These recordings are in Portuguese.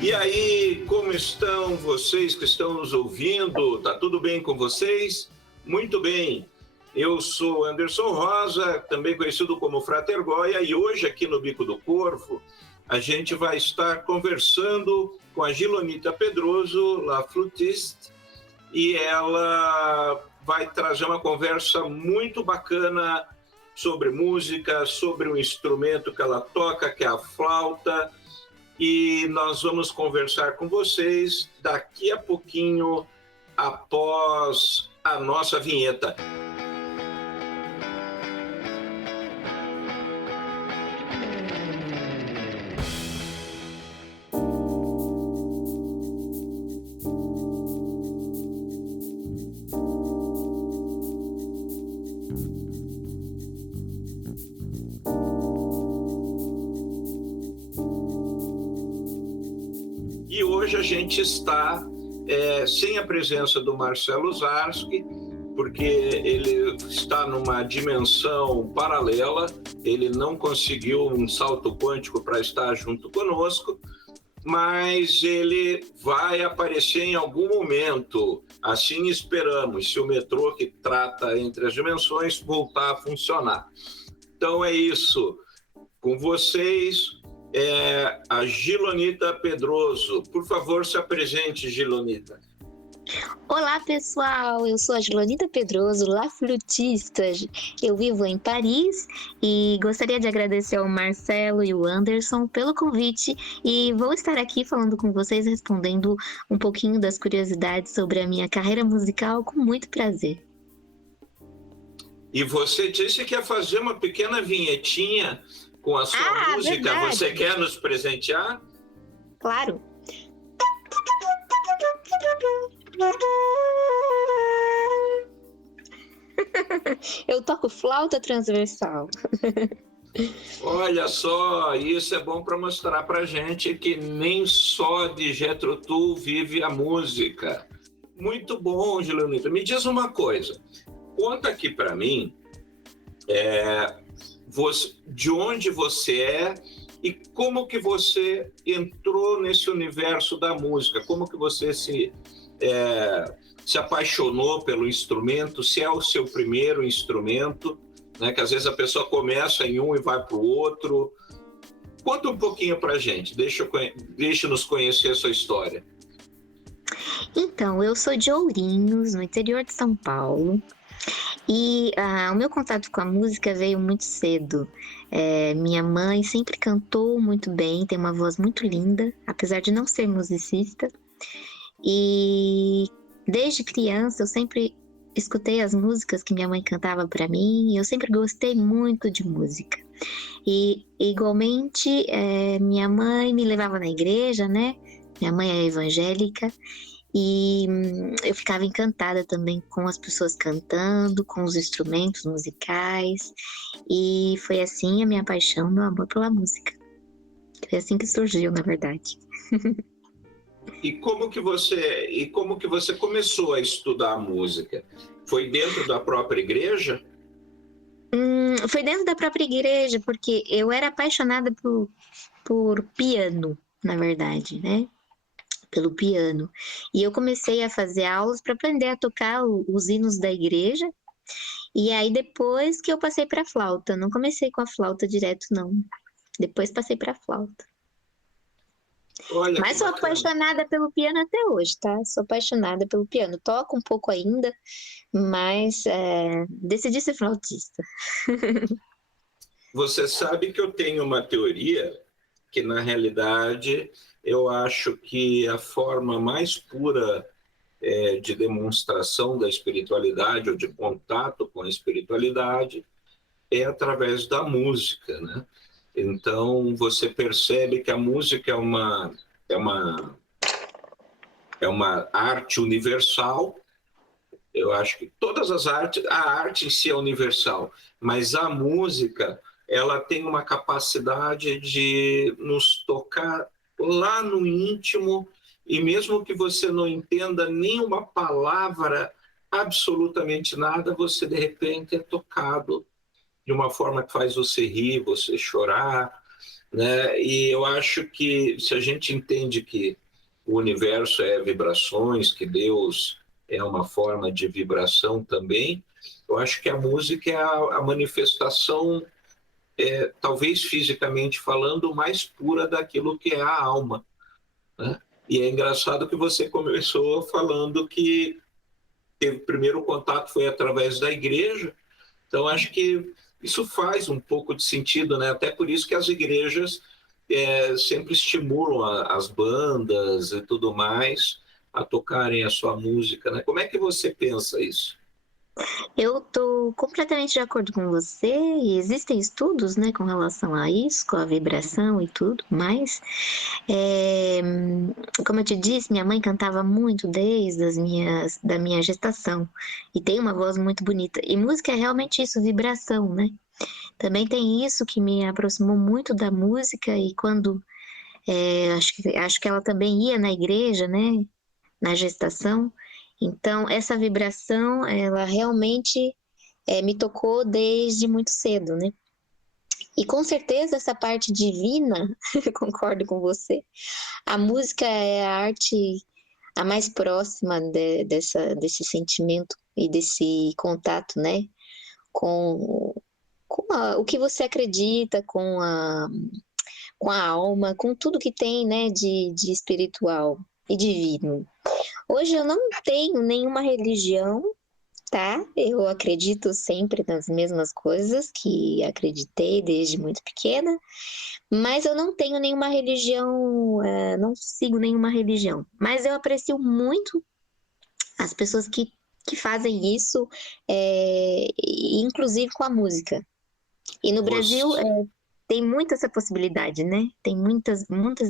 E aí, como estão vocês que estão nos ouvindo? Tá tudo bem com vocês? Muito bem. Eu sou Anderson Rosa, também conhecido como Frater Goya, e hoje aqui no Bico do Corvo a gente vai estar conversando com a Gilonita Pedroso, la flutiste, e ela vai trazer uma conversa muito bacana sobre música, sobre um instrumento que ela toca, que é a flauta. E nós vamos conversar com vocês daqui a pouquinho, após a nossa vinheta. E hoje a gente está sem a presença do Marcelo Zarski, porque ele está numa dimensão paralela, ele não conseguiu um salto quântico para estar junto conosco, mas ele vai aparecer em algum momento, assim esperamos, se o metrô que trata entre as dimensões voltar a funcionar. Então é isso, com vocês, a Gilonita Pedroso. Por favor, se apresente, Gilonita. Olá, pessoal! Eu sou a Gilonita Pedroso, la flutista. Eu vivo em Paris e gostaria de agradecer ao Marcelo e o Anderson pelo convite e vou estar aqui falando com vocês, respondendo um pouquinho das curiosidades sobre a minha carreira musical com muito prazer. E você disse que ia fazer uma pequena vinhetinha com a sua música. Verdade. Você quer nos presentear? Claro! Eu toco flauta transversal. Olha só, isso é bom para mostrar para gente que nem só de Jethro Tull vive a música. Muito bom, Gilonita. Me diz uma coisa, conta aqui para mim de onde você é e como que você entrou nesse universo da música, como que você se apaixonou pelo instrumento, se é o seu primeiro instrumento, né? Que às vezes a pessoa começa em um e vai para o outro. Conta um pouquinho para a gente, deixa-nos conhecer a sua história. Então, eu sou de Ourinhos, no interior de São Paulo, e o meu contato com a música veio muito cedo. Minha mãe sempre cantou muito bem, tem uma voz muito linda, apesar de não ser musicista. E desde criança eu sempre escutei as músicas que minha mãe cantava para mim e eu sempre gostei muito de música. E igualmente minha mãe me levava na igreja, né? Minha mãe é evangélica e eu ficava encantada também com as pessoas cantando, com os instrumentos musicais, e foi assim a minha paixão, meu amor pela música. Foi assim que surgiu, na verdade. E como que você começou a estudar música? Foi dentro da própria igreja? Foi dentro da própria igreja, porque eu era apaixonada por piano, na verdade, né? Pelo piano. E eu comecei a fazer aulas para aprender a tocar os hinos da igreja. E aí depois que eu passei para flauta, não comecei com a flauta direto, não. Depois passei para flauta. Olha, mas sou apaixonada pelo piano até hoje, tá? Sou apaixonada pelo piano. Toco um pouco ainda, mas decidi ser flautista. Você sabe que eu tenho uma teoria que, na realidade, eu acho que a forma mais pura de demonstração da espiritualidade ou de contato com a espiritualidade é através da música, né? Então, você percebe que a música é uma arte universal. Eu acho que todas as artes, a arte em si é universal, mas a música, ela tem uma capacidade de nos tocar lá no íntimo, e mesmo que você não entenda nenhuma palavra, absolutamente nada, você de repente é tocado de uma forma que faz você rir, você chorar. né? E eu acho que se a gente entende que o universo é vibrações, que Deus é uma forma de vibração também, eu acho que a música é a manifestação, talvez fisicamente falando, mais pura daquilo que é a alma, né? E é engraçado que você começou falando que o primeiro contato foi através da igreja, então acho que isso faz um pouco de sentido, né? Até por isso que as igrejas sempre estimulam as bandas e tudo mais a tocarem a sua música, né? Como é que você pensa isso? Eu estou completamente de acordo com você, e existem estudos, né, com relação a isso, com a vibração e tudo, mas, é, como eu te disse, minha mãe cantava muito desde da minha gestação, e tem uma voz muito bonita, e música é realmente isso, vibração, né? Também tem isso que me aproximou muito da música, e quando, acho que ela também ia na igreja, né, na gestação, então essa vibração, ela realmente me tocou desde muito cedo, né? E com certeza essa parte divina, concordo com você, a música é a arte a mais próxima desse sentimento e desse contato, né? Com, o que você acredita, com a alma, com tudo que tem, né, de espiritual e divino. Hoje eu não tenho nenhuma religião, tá? Eu acredito sempre nas mesmas coisas que acreditei desde muito pequena, mas eu não tenho nenhuma religião, não sigo nenhuma religião. Mas eu aprecio muito as pessoas que fazem isso, inclusive com a música. E no Brasil Você... tem muito essa possibilidade, né? Tem muitas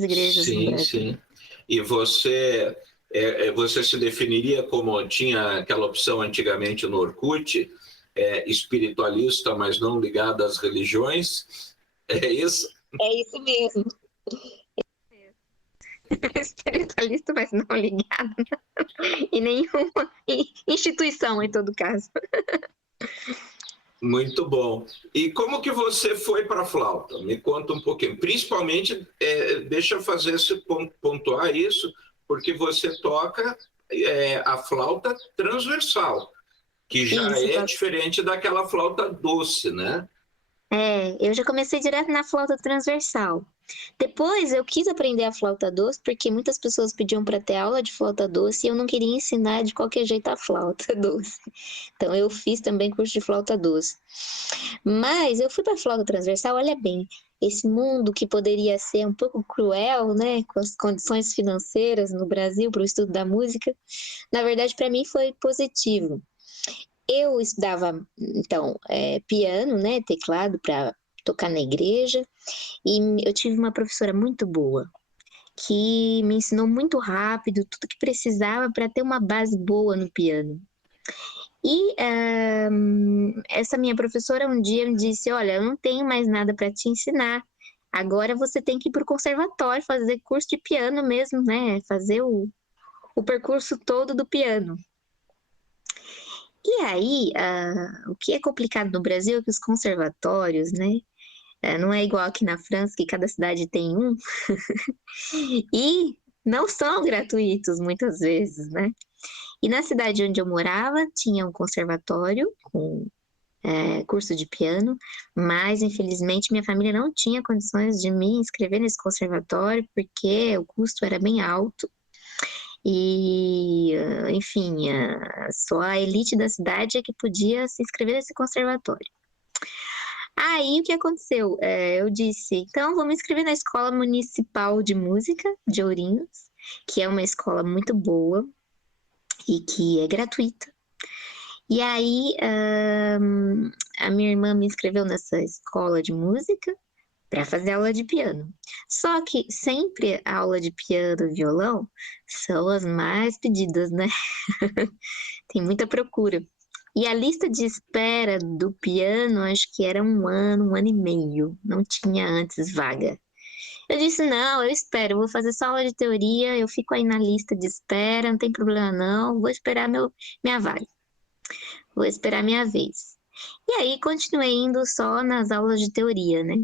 igrejas no Sim, Brasil. sim. E você se definiria como tinha aquela opção antigamente no Orkut, espiritualista, mas não ligada às religiões? É isso? É isso mesmo. Espiritualista, mas não ligado em nenhuma instituição, em todo caso. Muito bom. E como que você foi para a flauta? Me conta um pouquinho. Principalmente, deixa eu fazer pontuar isso, porque você toca a flauta transversal, que já Isso, é diferente daquela flauta doce, né? eu já comecei direto na flauta transversal. Depois eu quis aprender a flauta doce, porque muitas pessoas pediam para ter aula de flauta doce e eu não queria ensinar de qualquer jeito a flauta doce. Então eu fiz também curso de flauta doce. Mas eu fui para a flauta transversal, olha bem, esse mundo que poderia ser um pouco cruel, né, com as condições financeiras no Brasil para o estudo da música, na verdade para mim foi positivo. Eu estudava, então, piano, né, teclado para tocar na igreja, e eu tive uma professora muito boa, que me ensinou muito rápido tudo que precisava para ter uma base boa no piano. E essa minha professora um dia me disse: Olha, eu não tenho mais nada para te ensinar. Agora você tem que ir para o conservatório fazer curso de piano mesmo, né? Fazer o percurso todo do piano. E aí, o que é complicado no Brasil é que os conservatórios, né? Não é igual aqui na França, que cada cidade tem um, e não são gratuitos muitas vezes, né? E na cidade onde eu morava, tinha um conservatório com curso de piano, mas infelizmente minha família não tinha condições de me inscrever nesse conservatório, porque o custo era bem alto. E, enfim, só a elite da cidade é que podia se inscrever nesse conservatório. Aí o que aconteceu? Eu disse, então vou me inscrever na Escola Municipal de Música de Ourinhos, que é uma escola muito boa e que é gratuita. E aí a minha irmã me inscreveu nessa escola de música para fazer aula de piano. Só que sempre a aula de piano e violão são as mais pedidas, né? Tem muita procura. E a lista de espera do piano, acho que era um ano e meio. Não tinha antes vaga. Eu disse, não, eu espero, eu vou fazer só aula de teoria, eu fico aí na lista de espera, não tem problema não, vou esperar minha vaga. Vou esperar minha vez. E aí continuei indo só nas aulas de teoria, né?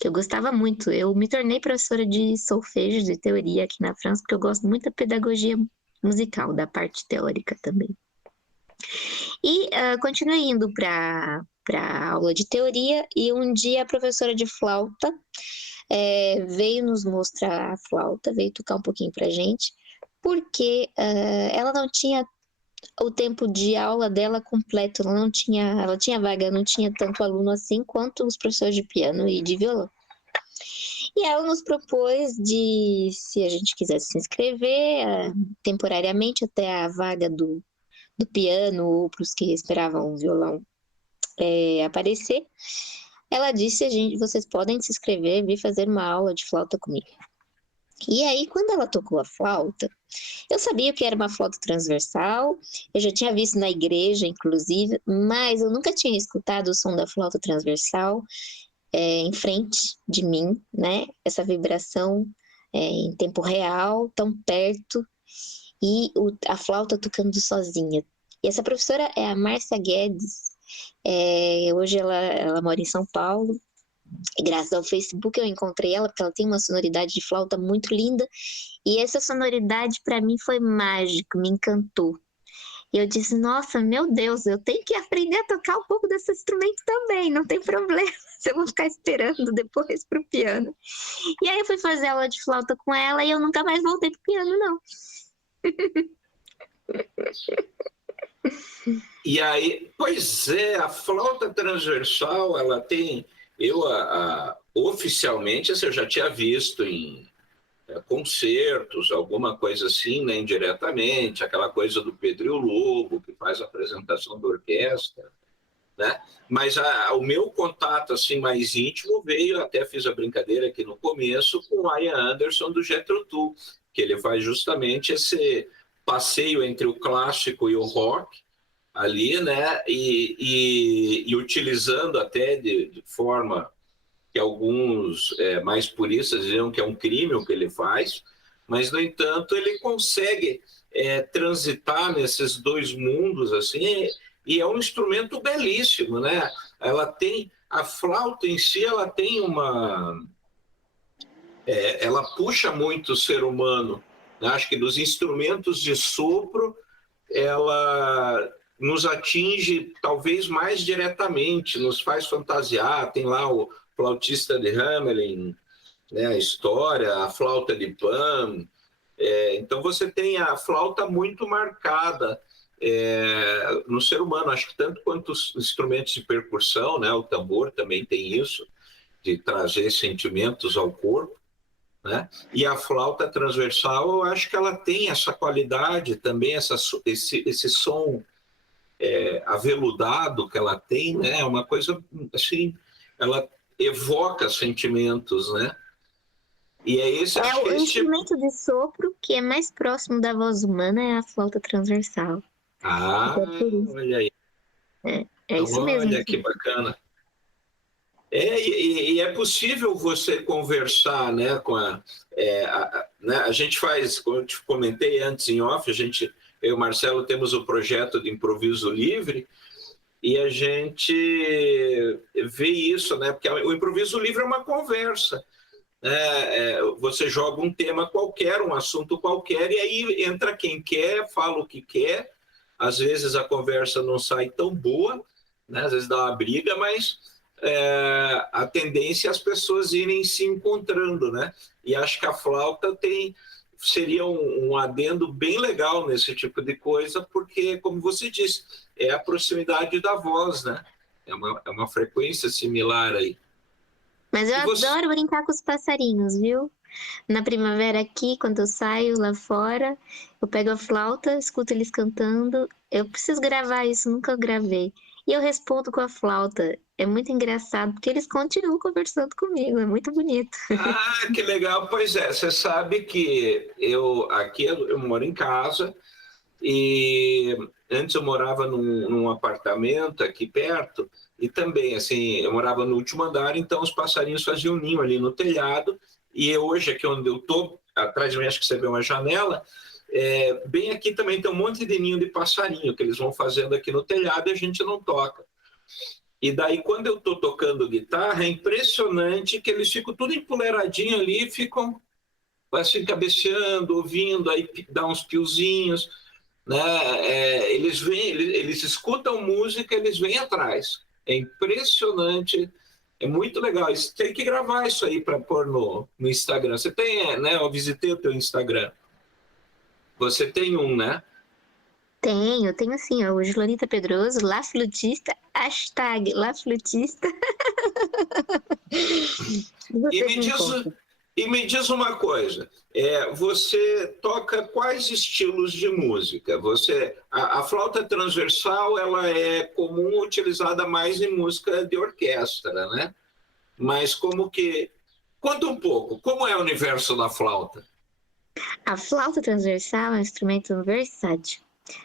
que eu gostava muito. Eu me tornei professora de solfejo, de teoria aqui na França, porque eu gosto muito da pedagogia musical, da parte teórica também. E continuei indo para aula de teoria e um dia a professora de flauta veio nos mostrar a flauta, veio tocar um pouquinho para gente, porque ela não tinha o tempo de aula dela completo, ela tinha vaga, não tinha tanto aluno assim quanto os professores de piano e de violão. E ela nos propôs de, se a gente quisesse se inscrever temporariamente até a vaga do piano ou para os que esperavam o violão aparecer, ela disse, vocês podem se inscrever e vir fazer uma aula de flauta comigo. E aí, quando ela tocou a flauta, eu sabia que era uma flauta transversal, eu já tinha visto na igreja, inclusive, mas eu nunca tinha escutado o som da flauta transversal em frente de mim, né? Essa vibração em tempo real, tão perto, e a flauta tocando sozinha. E essa professora é a Márcia Guedes, hoje ela mora em São Paulo, e graças ao Facebook eu encontrei ela, porque ela tem uma sonoridade de flauta muito linda, e essa sonoridade para mim foi mágica, me encantou. E eu disse, nossa, meu Deus, eu tenho que aprender a tocar um pouco desse instrumento também, não tem problema, se eu vou ficar esperando depois pro piano. E aí eu fui fazer aula de flauta com ela e eu nunca mais voltei pro piano, não. E aí, pois é, a flauta transversal, ela tem, oficialmente, eu já tinha visto em concertos, alguma coisa assim, né, indiretamente, aquela coisa do Pedro e o Lobo, que faz a apresentação da orquestra, né? Mas o meu contato assim mais íntimo veio, até fiz a brincadeira aqui no começo, com o Ian Anderson do Jethro Tull, que ele faz justamente esse passeio entre o clássico e o rock ali, né? E utilizando até de forma que alguns mais puristas diziam que é um crime o que ele faz, mas, no entanto, ele consegue transitar nesses dois mundos, assim, e é um instrumento belíssimo, né? A flauta em si, ela tem ela puxa muito o ser humano, né? Acho que dos instrumentos de sopro, ela nos atinge talvez mais diretamente, nos faz fantasiar, tem lá o flautista de Hamelin, né, a história, a flauta de Pan. Então você tem a flauta muito marcada no ser humano, acho que tanto quanto os instrumentos de percussão, né, o tambor também tem isso, de trazer sentimentos ao corpo, né? E a flauta transversal, eu acho que ela tem essa qualidade também, esse som aveludado que ela tem, né? É uma coisa assim, ela evoca sentimentos, né? E é esse, acho que O esse instrumento de sopro que é mais próximo da voz humana é a flauta transversal. olha aí. É isso mesmo. Olha que bacana. E é possível você conversar, né, com né, a gente faz, como eu te comentei antes em off, eu e o Marcelo temos o projeto de improviso livre e a gente vê isso, né, porque o improviso livre é uma conversa. Você joga um tema qualquer, um assunto qualquer, e aí entra quem quer, fala o que quer. Às vezes a conversa não sai tão boa, né? Às vezes dá uma briga, mas a tendência é as pessoas irem se encontrando, né? E acho que a flauta seria um adendo bem legal nesse tipo de coisa, porque, como você disse, é a proximidade da voz, né? É uma frequência similar aí. Mas eu adoro brincar com os passarinhos, viu? Na primavera aqui, quando eu saio lá fora, eu pego a flauta, escuto eles cantando. Eu preciso gravar isso, nunca gravei. E eu respondo com a flauta. É muito engraçado, porque eles continuam conversando comigo, é muito bonito. Ah, que legal. Pois é, você sabe que aqui eu moro em casa e antes eu morava num apartamento aqui perto e também, assim, eu morava no último andar, então os passarinhos faziam ninho ali no telhado e hoje aqui onde eu estou, atrás de mim acho que você vê uma janela, bem aqui também tem um monte de ninho de passarinho que eles vão fazendo aqui no telhado e a gente não toca. E daí, quando eu estou tocando guitarra, é impressionante que eles ficam tudo empoleiradinho ali, ficam assim, cabeceando, ouvindo, aí dá uns piozinhos, né? Eles escutam música, eles vêm atrás. É impressionante, é muito legal. Você tem que gravar isso aí para pôr no Instagram. Você tem, né? Eu visitei o teu Instagram. Você tem um, né? Tenho sim, ó, o Julita Pedroso, La Flutista, hashtag La Flutista. E Vocês me me diz, encontram. e me diz uma coisa, você toca quais estilos de música? A flauta transversal ela é comum, utilizada mais em música de orquestra, né? Mas conta um pouco, como é o universo da flauta? A flauta transversal é um instrumento versátil.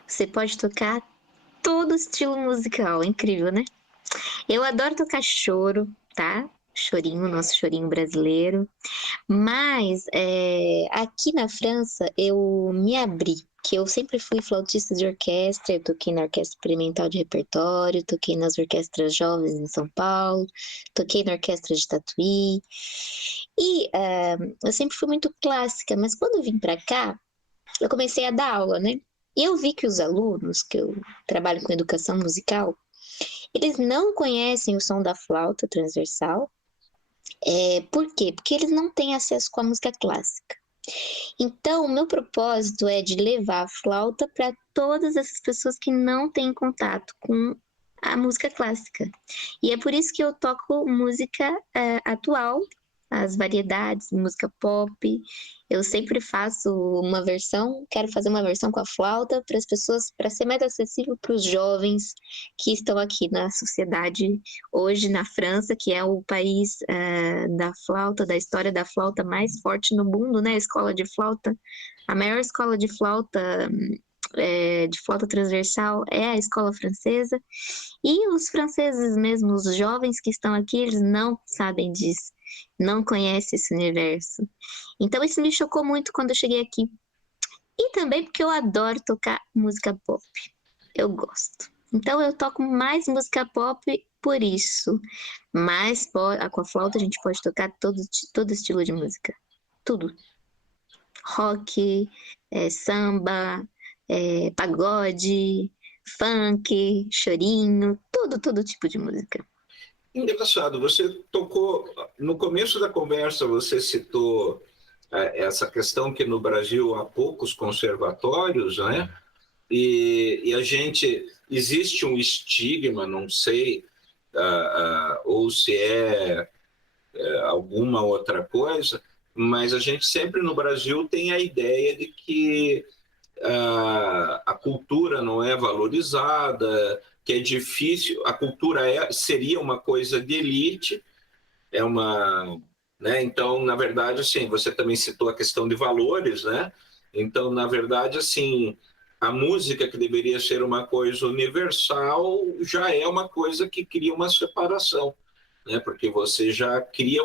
Você pode tocar todo estilo musical, é incrível, né? Eu adoro tocar choro, tá? Chorinho, nosso chorinho brasileiro. Mas aqui na França eu me abri, que eu sempre fui flautista de orquestra, eu toquei na Orquestra Experimental de Repertório, toquei nas orquestras jovens em São Paulo, toquei na Orquestra de Tatuí. E eu sempre fui muito clássica, mas quando eu vim para cá, eu comecei a dar aula, né? E eu vi que os alunos, que eu trabalho com educação musical, eles não conhecem o som da flauta transversal. Por quê? Porque eles não têm acesso com a música clássica. Então, o meu propósito é de levar a flauta para todas essas pessoas que não têm contato com a música clássica. E é por isso que eu toco música atual, as variedades, música pop. Eu sempre faço uma versão, quero fazer uma versão com a flauta para as pessoas, para ser mais acessível para os jovens que estão aqui na sociedade hoje na França, que é o país da flauta, da história da flauta mais forte no mundo, né? A escola de flauta, a maior escola de flauta transversal é a escola francesa. E os franceses mesmo, os jovens que estão aqui, eles não sabem disso, não conhecem esse universo. Então isso me chocou muito quando eu cheguei aqui. E também porque eu adoro tocar música pop. Eu gosto. Então eu toco mais música pop por isso. Mas com a flauta a gente pode tocar todo estilo de música. Tudo. Rock, samba, pagode, funk, chorinho, todo tipo de música. Engraçado, você tocou, no começo da conversa, você citou essa questão que no Brasil há poucos conservatórios, né? E a gente, existe um estigma, não sei, ou se é alguma outra coisa, mas a gente sempre no Brasil tem a ideia de que a cultura não é valorizada, que é difícil, a cultura seria uma coisa de elite, é uma, né? Então, na verdade, assim, você também citou a questão de valores, né? Então, na verdade, assim, a música que deveria ser uma coisa universal já é uma coisa que cria uma separação, né? Porque você já cria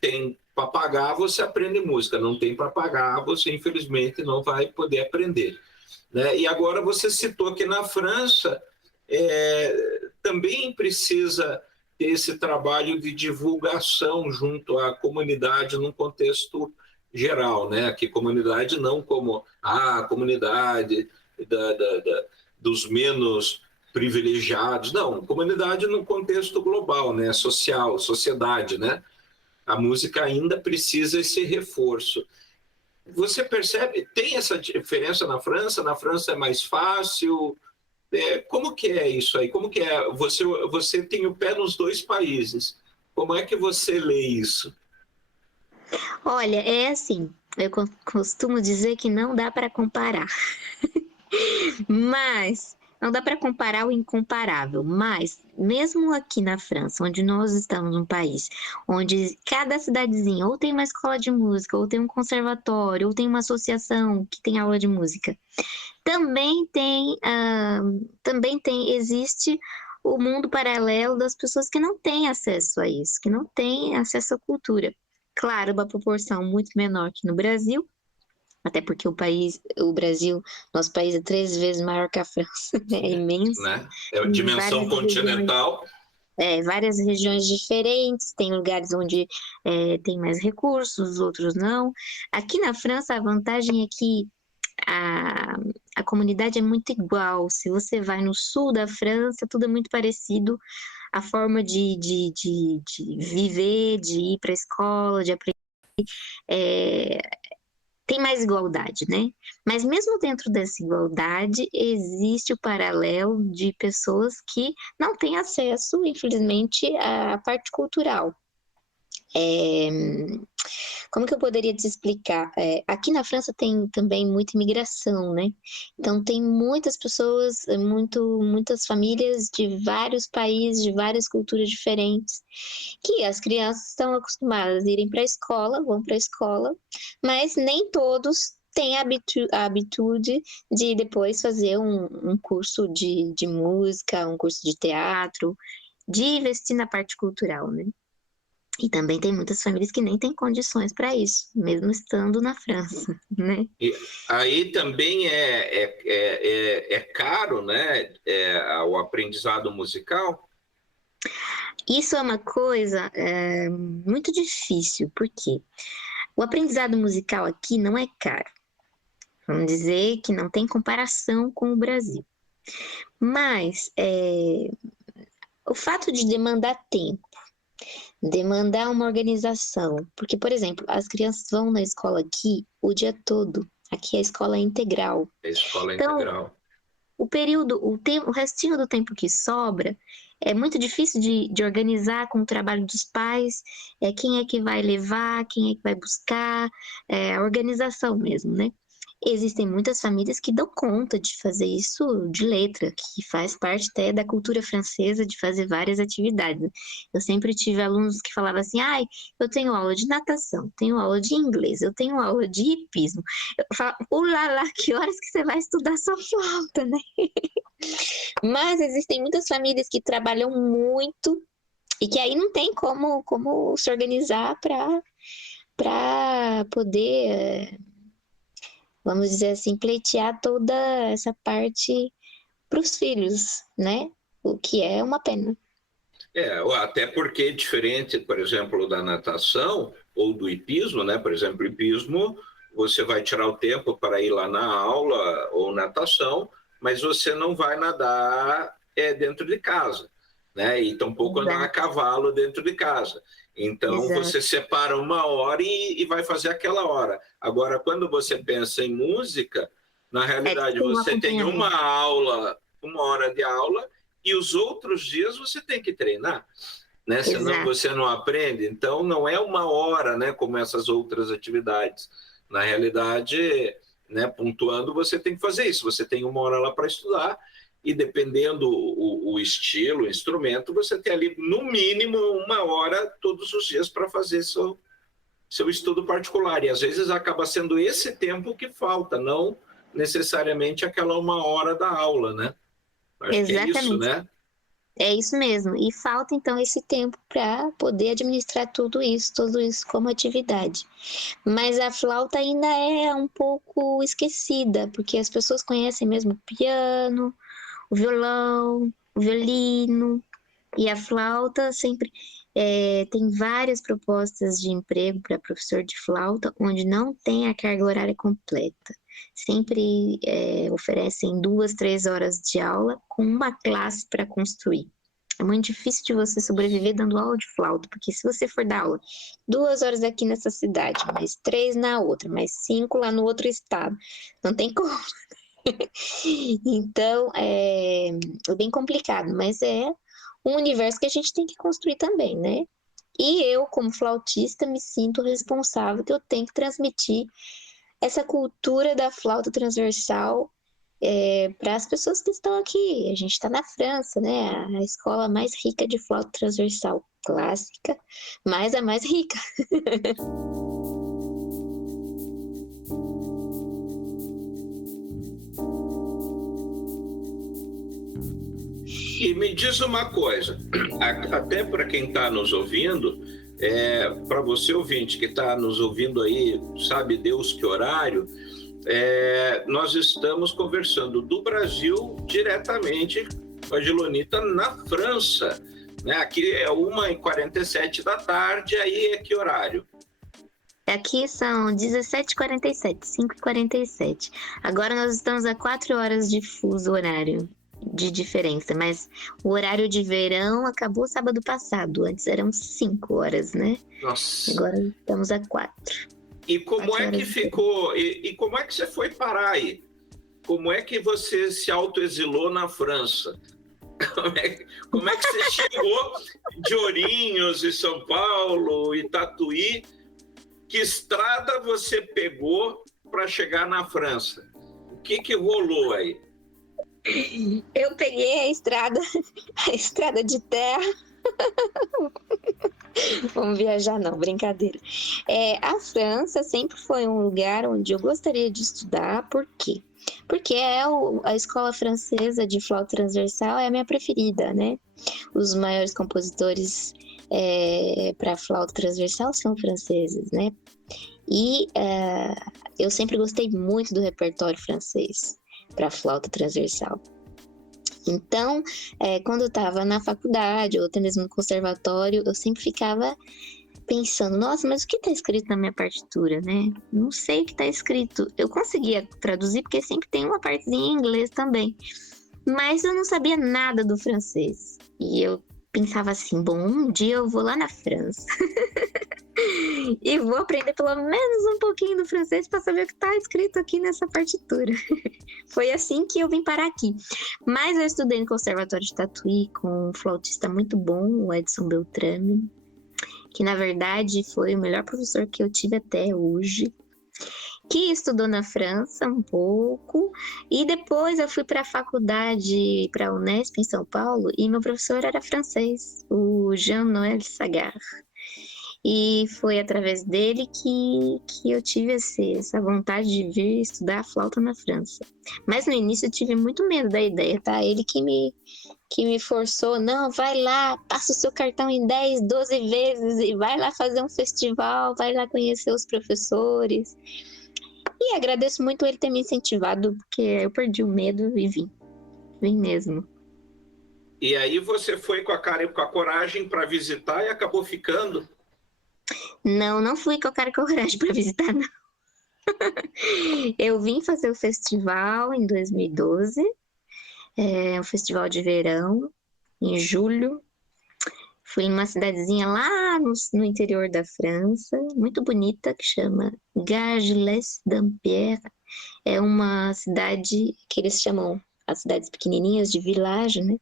tem para pagar, você aprende música, não tem para pagar, você infelizmente não vai poder aprender, né? E agora você citou que na França também precisa ter esse trabalho de divulgação junto à comunidade num contexto geral, né? Que comunidade não como a comunidade dos menos privilegiados, não, comunidade no contexto global, né? Social, sociedade, né? A música ainda precisa esse reforço. Você percebe, tem essa diferença na França? Na França é mais fácil? Como que é isso aí? Como que é? Você tem o pé nos dois países. Como é que você lê isso? Olha, é assim, eu costumo dizer que não dá para comparar. Mas não dá para comparar o incomparável. Mas mesmo aqui na França, onde nós estamos num país onde cada cidadezinha ou tem uma escola de música, ou tem um conservatório, ou tem uma associação que tem aula de música, existe o mundo paralelo das pessoas que não têm acesso a isso, que não têm acesso à cultura. Claro, uma proporção muito menor que no Brasil, até porque o Brasil, nosso país é 3 vezes maior que a França, é imenso. Né? É a Tem dimensão continental. várias regiões diferentes, tem lugares onde tem mais recursos, outros não. Aqui na França, a vantagem é que a, a comunidade é muito igual. Se você vai no sul da França, tudo é muito parecido. A forma de viver, de ir para a escola, de aprender, é, tem mais igualdade, né? Mas mesmo dentro dessa igualdade, existe o paralelo de pessoas que não têm acesso, infelizmente, à parte cultural. Como que eu poderia te explicar? Aqui na França tem também muita imigração, né? Então tem muitas pessoas, muitas famílias de vários países, de várias culturas diferentes, que as crianças estão acostumadas a irem para a escola, vão para a escola, mas nem todos têm a habitude de depois fazer um curso de música, um curso de teatro, de investir na parte cultural, né? E também tem muitas famílias que nem têm condições para isso, mesmo estando na França, né? E aí também é caro, né? O aprendizado musical. Isso é uma coisa muito difícil, porque o aprendizado musical aqui não é caro. Vamos dizer que não tem comparação com o Brasil. Mas o fato de demandar tempo, demandar uma organização, porque, por exemplo, as crianças vão na escola aqui o dia todo. Aqui a escola é integral. A escola Então, integral. o restinho do tempo que sobra é muito difícil de organizar com o trabalho dos pais, quem é que vai levar, quem é que vai buscar, a organização mesmo, né? Existem muitas famílias que dão conta de fazer isso de letra, que faz parte até da cultura francesa de fazer várias atividades. Eu sempre tive alunos que falavam assim: ai, eu tenho aula de natação, tenho aula de inglês, eu tenho aula de hipismo. Eu falo, ulala, que horas que você vai estudar sua flauta, né? Mas existem muitas famílias que trabalham muito e que aí não tem como se organizar para poder, vamos dizer assim, pleitear toda essa parte para os filhos, né? O que é uma pena. Até porque diferente, por exemplo, da natação ou do hipismo, né? Por exemplo, hipismo, você vai tirar o tempo para ir lá na aula ou natação, mas você não vai nadar dentro de casa, né? E tampouco andar a cavalo dentro de casa. Então, você separa uma hora e vai fazer aquela hora. Agora, quando você pensa em música, na realidade, você tem uma hora de aula, e os outros dias você tem que treinar, né? Senão você não aprende. Então, não é uma hora, né, como essas outras atividades. Na realidade, né, pontuando, você tem que fazer isso. Você tem uma hora lá para estudar e, dependendo o estilo, o instrumento, você tem ali, no mínimo, uma hora todos os dias para fazer seu estudo particular. E, às vezes, acaba sendo esse tempo que falta, não necessariamente aquela uma hora da aula, né? Acho que é isso, né? É isso mesmo. E falta, então, esse tempo para poder administrar tudo isso como atividade. Mas a flauta ainda é um pouco esquecida, porque as pessoas conhecem mesmo o piano, o violão, o violino, e a flauta sempre tem várias propostas de emprego para professor de flauta, onde não tem a carga horária completa. Sempre oferecem 2, 3 horas de aula com uma classe para construir. É muito difícil de você sobreviver dando aula de flauta, porque se você for dar aula 2 horas aqui nessa cidade, mais 3 na outra, mais 5 lá no outro estado, não tem como. Então, é bem complicado, mas é um universo que a gente tem que construir também, né? E eu, como flautista, me sinto responsável que eu tenho que transmitir essa cultura da flauta transversal para as pessoas que estão aqui. A gente está na França, né? A escola mais rica de flauta transversal clássica, mas a mais rica. E me diz uma coisa, até para quem está nos ouvindo, Para você, ouvinte, que está nos ouvindo aí, sabe Deus que horário, nós estamos conversando do Brasil diretamente com a Gilonita na França. Né? Aqui é 1h47 da tarde, aí é que horário? Aqui são 17h47, 5h47. Agora nós estamos a 4 horas de fuso horário de diferença, mas o horário de verão acabou sábado passado. Antes eram 5 horas, né? Nossa. Agora estamos a 4. E como é que ficou? E como é que você foi parar aí? Como é que você se autoexilou na França? Como é que você chegou de Ourinhos e São Paulo e Tatuí? Que estrada você pegou para chegar na França? O que rolou aí? Eu peguei a estrada de terra. Vamos viajar, não, brincadeira. A França sempre foi um lugar onde eu gostaria de estudar, por quê? Porque a escola francesa de flauta transversal é a minha preferida, né? Os maiores compositores para flauta transversal são franceses, né? E eu sempre gostei muito do repertório francês para flauta transversal. Então, quando eu estava na faculdade ou até mesmo no conservatório, eu sempre ficava pensando, nossa, mas o que está escrito na minha partitura, né? Não sei o que está escrito. Eu conseguia traduzir porque sempre tem uma partezinha em inglês também. Mas eu não sabia nada do francês. E eu pensava assim, bom, um dia eu vou lá na França e vou aprender pelo menos um pouquinho do francês para saber o que está escrito aqui nessa partitura. Foi assim que eu vim parar aqui. Mas eu estudei no Conservatório de Tatuí com um flautista muito bom, o Edson Beltrame, que na verdade foi o melhor professor que eu tive até hoje, que estudou na França um pouco, e depois eu fui para a faculdade, para a Unesp em São Paulo, e meu professor era francês, o Jean-Noël Sagard. E foi através dele que eu tive essa vontade de vir estudar flauta na França. Mas no início eu tive muito medo da ideia, tá? Ele que me forçou, não, vai lá, passa o seu cartão em 10, 12 vezes e vai lá fazer um festival, vai lá conhecer os professores. E agradeço muito ele ter me incentivado, porque eu perdi o medo e vim mesmo. E aí você foi com a cara e com a coragem para visitar e acabou ficando? Não fui com a cara e com a coragem para visitar, não. Eu vim fazer o festival em 2012, um festival de verão, em julho. Fui em uma cidadezinha lá no interior da França, muito bonita, que chama Garges-les-Dampierre. É uma cidade que eles chamam as cidades pequenininhas de village, né?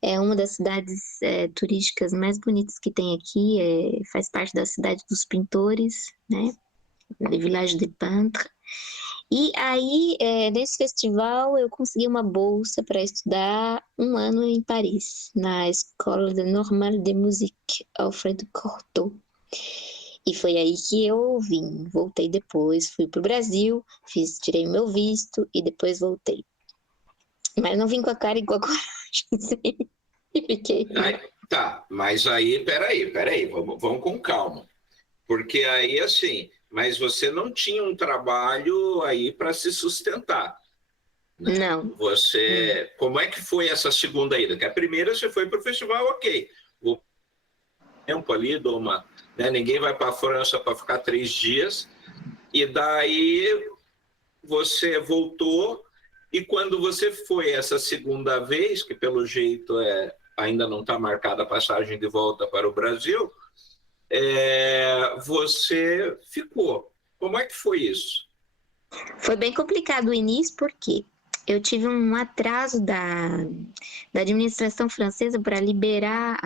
É uma das cidades turísticas mais bonitas que tem aqui, faz parte da cidade dos pintores, né? Le Village des Peintres. E aí, nesse festival, eu consegui uma bolsa para estudar um ano em Paris, na École Normale de Musique, Alfred Cortot. E foi aí que eu vim. Voltei depois, fui para o Brasil, tirei meu visto e depois voltei. Mas não vim com a cara e com a coragem, e fiquei. Tá, mas aí, peraí, vamos com calma. Porque aí, assim, mas você não tinha um trabalho aí para se sustentar. Né? Não. Você, como é que foi essa segunda ida? Que a primeira você foi para o festival, ok. O tempo ali, né? Ninguém vai para a França para ficar 3 dias. E daí você voltou. E quando você foi essa segunda vez, que pelo jeito ainda não está marcada a passagem de volta para o Brasil, você ficou. Como é que foi isso? Foi bem complicado o início, porque eu tive um atraso da administração francesa para liberar.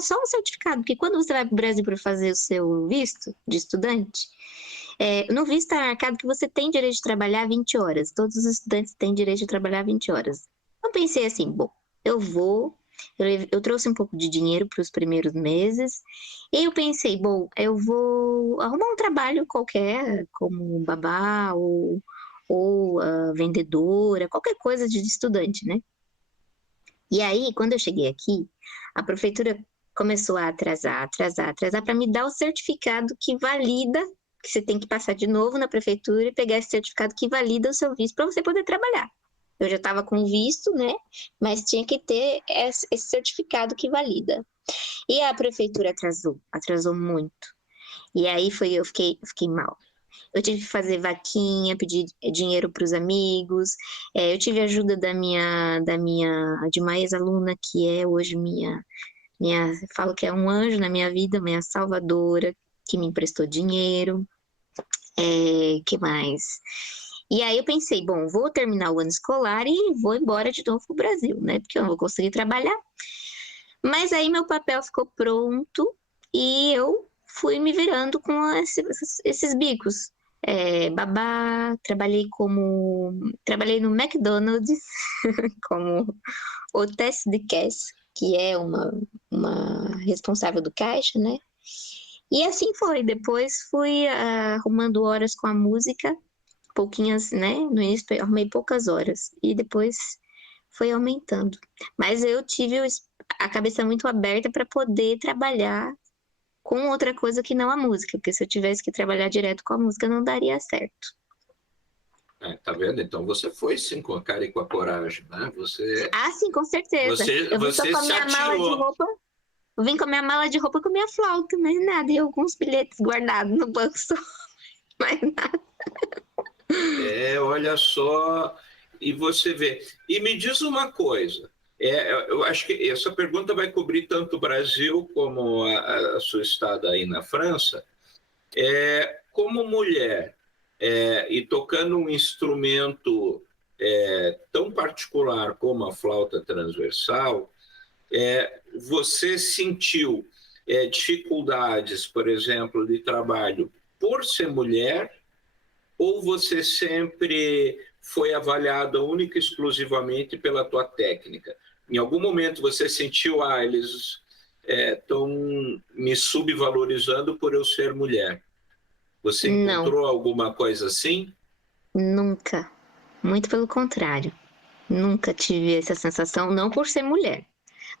Só um certificado, porque quando você vai para o Brasil para fazer o seu visto de estudante, no visto está marcado que você tem direito de trabalhar 20 horas. Todos os estudantes têm direito de trabalhar 20 horas. Eu pensei assim, bom, eu vou. Eu trouxe um pouco de dinheiro para os primeiros meses. E eu pensei, bom, eu vou arrumar um trabalho qualquer, como babá ou vendedora, qualquer coisa de estudante, né? E aí, quando eu cheguei aqui, a prefeitura começou a atrasar para me dar o certificado que valida, que você tem que passar de novo na prefeitura e pegar esse certificado que valida o seu visto para você poder trabalhar. Eu já estava com visto, né? Mas tinha que ter esse certificado que valida. E a prefeitura atrasou muito. E aí eu fiquei mal. Eu tive que fazer vaquinha, pedir dinheiro para os amigos. Eu tive ajuda de uma ex-aluna que é hoje falo que é um anjo na minha vida, minha salvadora, que me emprestou dinheiro. Que mais? E aí eu pensei, bom, vou terminar o ano escolar e vou embora de novo pro Brasil, né? Porque eu não vou conseguir trabalhar. Mas aí meu papel ficou pronto e eu fui me virando com esses bicos. Babá, trabalhei no McDonald's como hostess de caixa, que é uma responsável do caixa, né? E assim foi. Depois fui arrumando horas com a música, pouquinhas, né? No início eu arrumei poucas horas e depois foi aumentando. Mas eu tive a cabeça muito aberta para poder trabalhar com outra coisa que não a música, porque se eu tivesse que trabalhar direto com a música não daria certo. Tá vendo? Então você foi sim com a cara e com a coragem, né? Sim, com certeza. Eu vim só com a minha mala de roupa. Eu vim com a minha mala de roupa e com a minha flauta, mas nada. E alguns bilhetes guardados no banco só. Mais nada. Olha só. E você vê. E me diz uma coisa. Eu acho que essa pergunta vai cobrir tanto o Brasil como a sua estada aí na França. Como mulher e tocando um instrumento tão particular como a flauta transversal, você sentiu dificuldades, por exemplo, de trabalho por ser mulher, ou você sempre foi avaliada única e exclusivamente pela tua técnica? Em algum momento você sentiu, eles estão me subvalorizando por eu ser mulher? Você encontrou alguma coisa assim? Nunca. Muito pelo contrário. Nunca tive essa sensação, não por ser mulher.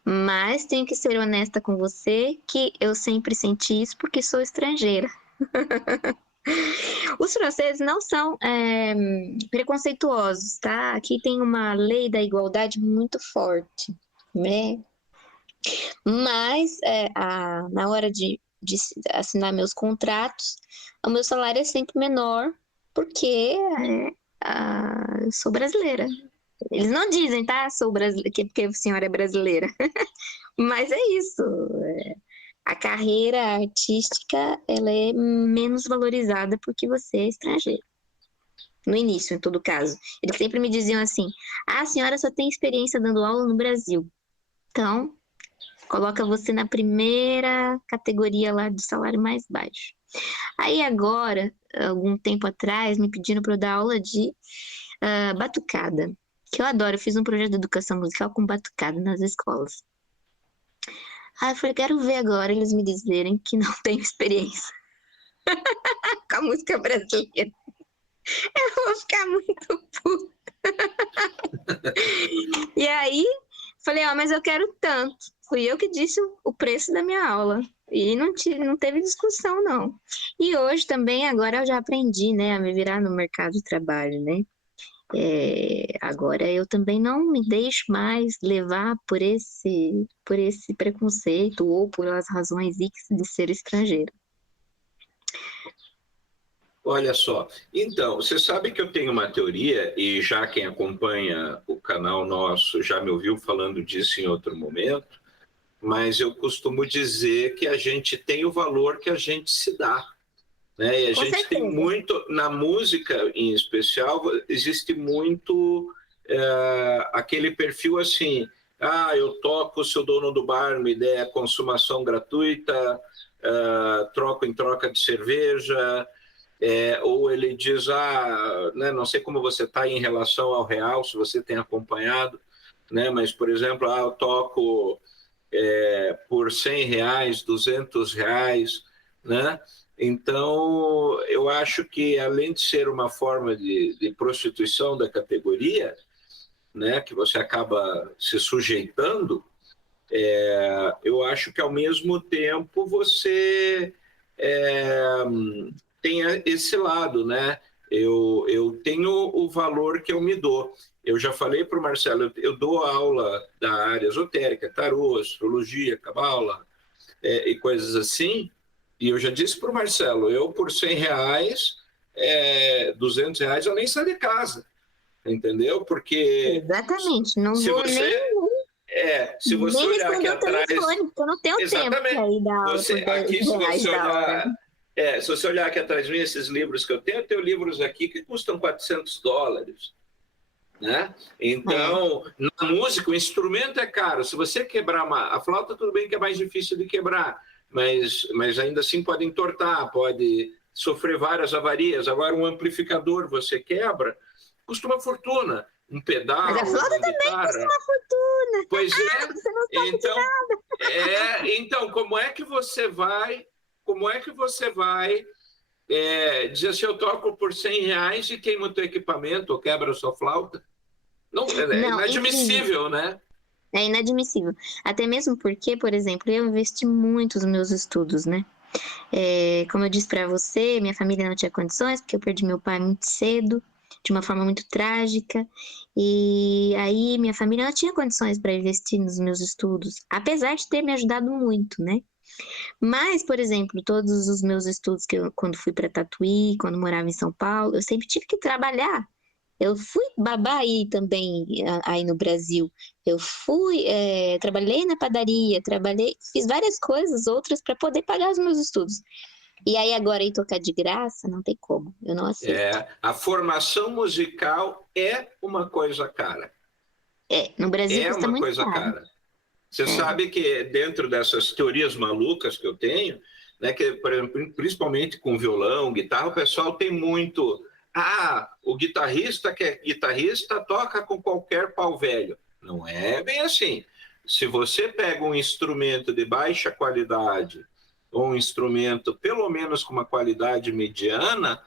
Mas tenho que ser honesta com você que eu sempre senti isso porque sou estrangeira. Os franceses não são preconceituosos, tá? Aqui tem uma lei da igualdade muito forte, né? Mas na hora de assinar meus contratos, o meu salário é sempre menor porque eu sou brasileira. Eles não dizem, tá? Sou brasileira, porque a senhora é brasileira. Mas é isso. A carreira artística, ela é menos valorizada porque você é estrangeiro. No início, em todo caso. Eles sempre me diziam assim, a senhora só tem experiência dando aula no Brasil. Então, coloca você na primeira categoria lá do salário mais baixo. Aí agora, algum tempo atrás, me pediram para eu dar aula de batucada, que eu adoro. Eu fiz um projeto de educação musical com batucada nas escolas. Aí eu falei, quero ver agora eles me dizerem que não tenho experiência com a música brasileira. Eu vou ficar muito puta. E aí, falei, mas eu quero tanto. Fui eu que disse o preço da minha aula. E não teve discussão, não. E hoje também, agora eu já aprendi, né, a me virar no mercado de trabalho, né? Agora eu também não me deixo mais levar por esse preconceito ou por as razões X de ser estrangeiro. Olha só, então, você sabe que eu tenho uma teoria, e já quem acompanha o canal nosso já me ouviu falando disso em outro momento, mas eu costumo dizer que a gente tem o valor que a gente se dá. Né? E a gente tem muito, na música em especial, existe muito aquele perfil assim, eu toco, se o dono do bar me der consumação gratuita, troco em troca de cerveja, ou ele diz, né, não sei como você está em relação ao real, se você tem acompanhado, né, mas, por exemplo, eu toco por R$100, R$200, né? Então, eu acho que, além de ser uma forma de prostituição da categoria, né, que você acaba se sujeitando, Eu acho que, ao mesmo tempo, você tem esse lado, né? Eu tenho o valor que eu me dou. Eu já falei para o Marcelo, eu dou aula da área esotérica, tarô, astrologia, cabala, e coisas assim, e eu já disse para o Marcelo, eu por R$100, R$200, eu nem saio de casa, entendeu? Porque Exatamente, não se vou você... se você nem olhar aqui responder o atrás... telefone, porque eu não tenho tempo para ir dar aula por Aqui, se R$10 você da hora. olhar... se você olhar aqui atrás de mim, esses livros que eu tenho livros aqui que custam $400, né? Então, na música, o instrumento é caro. Se você quebrar a flauta, tudo bem que é mais difícil de quebrar, mas ainda assim pode entortar, pode sofrer várias avarias. Agora, um amplificador você quebra, custa uma fortuna. Um pedal, Mas a flauta também custa uma fortuna. Pois é. Você não sabe de nada. Então, como é que você vai dizer assim, eu toco por R$100 e queima o teu equipamento ou quebra a sua flauta? Não, é inadmissível, né? É inadmissível. Até mesmo porque, por exemplo, eu investi muito nos meus estudos, né? Como eu disse para você, minha família não tinha condições, porque eu perdi meu pai muito cedo, de uma forma muito trágica. E aí minha família não tinha condições para investir nos meus estudos, apesar de ter me ajudado muito, né? Mas, por exemplo, todos os meus estudos quando fui para Tatuí, quando morava em São Paulo, eu sempre tive que trabalhar. Eu fui babá aí também, aí no Brasil. Eu trabalhei na padaria, fiz várias coisas outras para poder pagar os meus estudos. E aí agora ir tocar de graça, não tem como, eu não aceito. A formação musical é uma coisa cara. No Brasil custa muito coisa cara. Você sabe que dentro dessas teorias malucas que eu tenho, né, que, por exemplo, principalmente com violão, guitarra, o pessoal tem muito... o guitarrista que é guitarrista toca com qualquer pau velho. Não é bem assim. Se você pega um instrumento de baixa qualidade ou um instrumento pelo menos com uma qualidade mediana,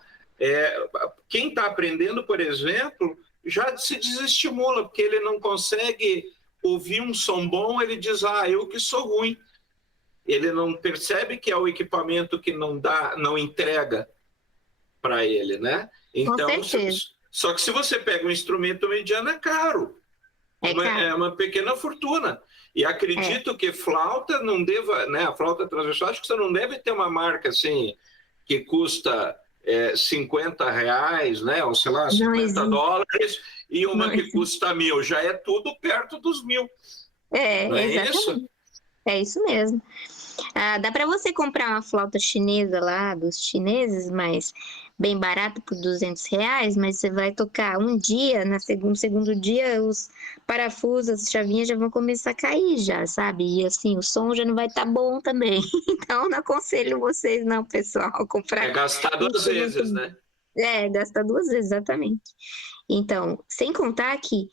quem está aprendendo, por exemplo, já se desestimula, porque ele não consegue ouvir um som bom, ele diz, eu que sou ruim. Ele não percebe que é o equipamento que não entrega para ele, né? Então, só que se você pega um instrumento mediano, é caro. É uma pequena fortuna. E acredito que flauta não deva, né? A flauta transversal, acho que você não deve ter uma marca assim que custa R$50, né? Ou sei lá, $50, e uma que custa 1.000. Já é tudo perto dos 1.000. Não é exatamente. isso? É isso mesmo. Dá para você comprar uma flauta chinesa lá, dos chineses, mas bem barato por R$200, mas você vai tocar um dia, no segundo dia os parafusos, as chavinhas já vão começar a cair já, sabe? E assim, o som já não vai estar bom também. Então, não aconselho vocês não, pessoal, comprar... gastar 2 vezes, né? Gastar 2 vezes, exatamente. Então, sem contar que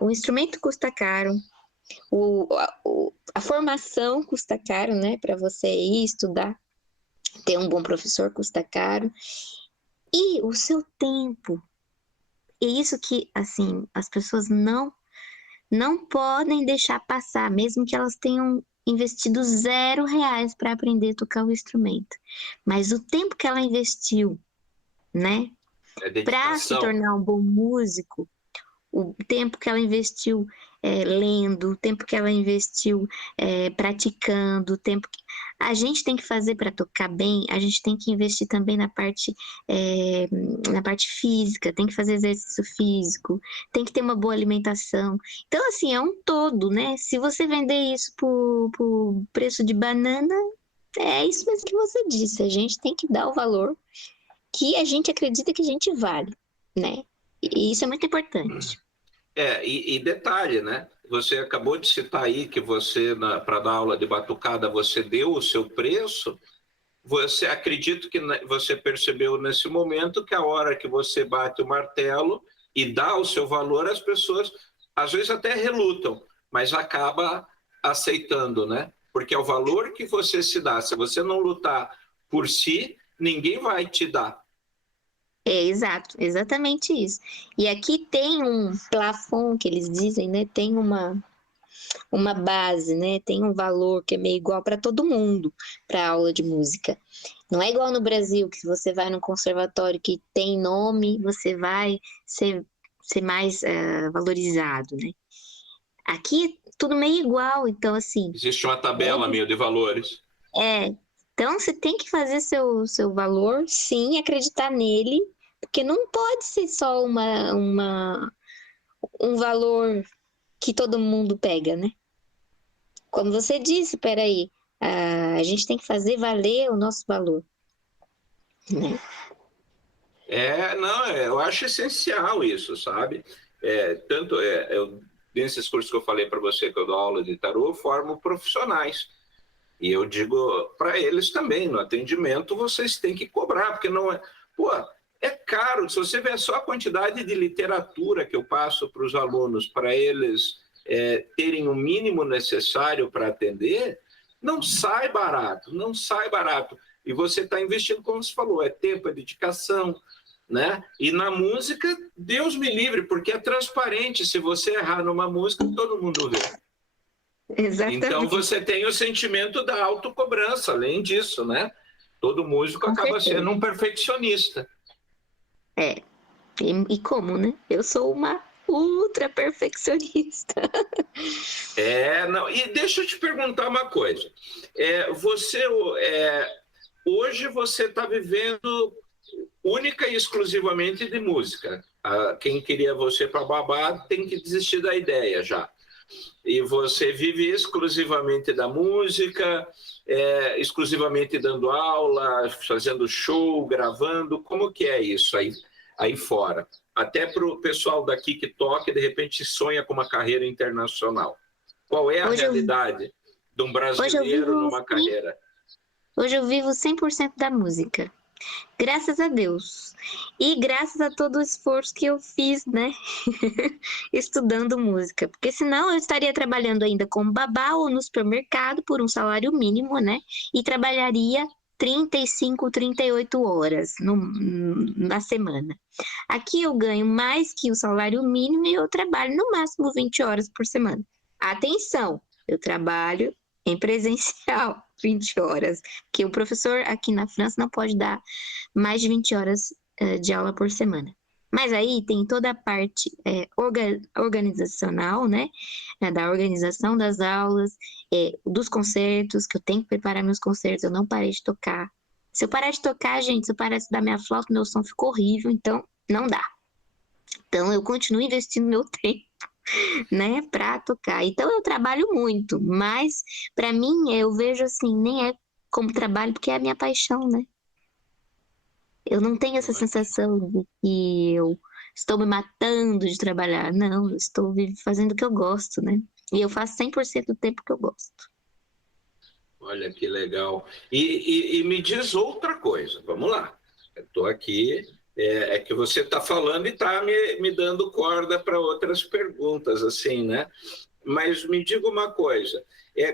o instrumento custa caro, a formação custa caro, né? Para você ir estudar, ter um bom professor custa caro. E o seu tempo. É isso que, assim, as pessoas não podem deixar passar, mesmo que elas tenham investido R$0 para aprender a tocar o instrumento. Mas o tempo que ela investiu, né? Para se tornar um bom músico, o tempo que ela investiu lendo, o tempo que ela investiu praticando, o tempo que a gente tem que fazer para tocar bem, a gente tem que investir também na parte física, tem que fazer exercício físico, tem que ter uma boa alimentação. Então, assim, é um todo, né? Se você vender isso por preço de banana, é isso mesmo que você disse, a gente tem que dar o valor que a gente acredita que a gente vale, né? E isso é muito importante. E detalhe, né? Você acabou de citar aí que você, para dar aula de batucada, você deu o seu preço. Você acredito que você percebeu nesse momento que a hora que você bate o martelo e dá o seu valor, as pessoas às vezes até relutam, mas acaba aceitando, né? Porque é o valor que você se dá. Se você não lutar por si, ninguém vai te dar. Exato, exatamente isso. E aqui tem um plafond que eles dizem, né? Tem uma base, né? Tem um valor que é meio igual para todo mundo para aula de música. Não é igual no Brasil, que se você vai num conservatório que tem nome, você vai ser mais valorizado, né? Aqui é tudo meio igual, então assim. Existe uma tabela meio de valores. Então você tem que fazer seu valor, sim, acreditar nele, porque não pode ser só um valor que todo mundo pega, né? Como você disse, peraí, a gente tem que fazer valer o nosso valor, né? Eu acho essencial isso, sabe? Nesses cursos que eu falei para você que eu dou aula de tarô, eu formo profissionais. E eu digo para eles também, no atendimento, vocês têm que cobrar, porque não é... Pô, é caro. Se você ver só a quantidade de literatura que eu passo para os alunos, para eles terem o mínimo necessário para atender, não sai barato, não sai barato. E você está investindo, como você falou, é tempo, é dedicação, né? E na música, Deus me livre, porque é transparente. Se você errar numa música, todo mundo vê. Exatamente. Então você tem o sentimento da autocobrança, além disso, né? Todo músico acaba sendo um perfeccionista. E como, né? Eu sou uma ultra perfeccionista. E deixa eu te perguntar uma coisa. Hoje você está vivendo única e exclusivamente de música. Quem queria você para babá tem que desistir da ideia já. E você vive exclusivamente da música, exclusivamente dando aula, fazendo show, gravando. Como que é isso aí fora? Até para o pessoal daqui que toca e de repente sonha com uma carreira internacional. Qual é a realidade de um brasileiro numa carreira? Hoje eu vivo 100% da música. Graças a Deus. E graças a todo o esforço que eu fiz, né? Estudando música. Porque senão eu estaria trabalhando ainda como babá ou no supermercado por um salário mínimo, né? E trabalharia 35, 38 horas na semana. Aqui eu ganho mais que o salário mínimo e eu trabalho no máximo 20 horas por semana. Atenção, eu trabalho em presencial 20 horas, porque o professor aqui na França não pode dar mais de 20 horas de aula por semana. Mas aí tem toda a parte organizacional, né? Da organização das aulas, dos concertos, que eu tenho que preparar meus concertos, eu não parei de tocar. Se eu parar de tocar, gente, se eu parar de estudar minha flauta, meu som ficou horrível, então não dá. Então eu continuo investindo meu tempo, né, para tocar. Então eu trabalho muito, mas para mim eu vejo assim, nem é como trabalho, porque é a minha paixão, né? Eu não tenho essa sensação de que eu estou me matando de trabalhar. Não, eu estou fazendo o que eu gosto, né? E eu faço 100% do tempo que eu gosto. Olha que legal. E me diz outra coisa, vamos lá. Eu estou aqui, que você está falando e está me dando corda para outras perguntas, assim, né? Mas me diga uma coisa,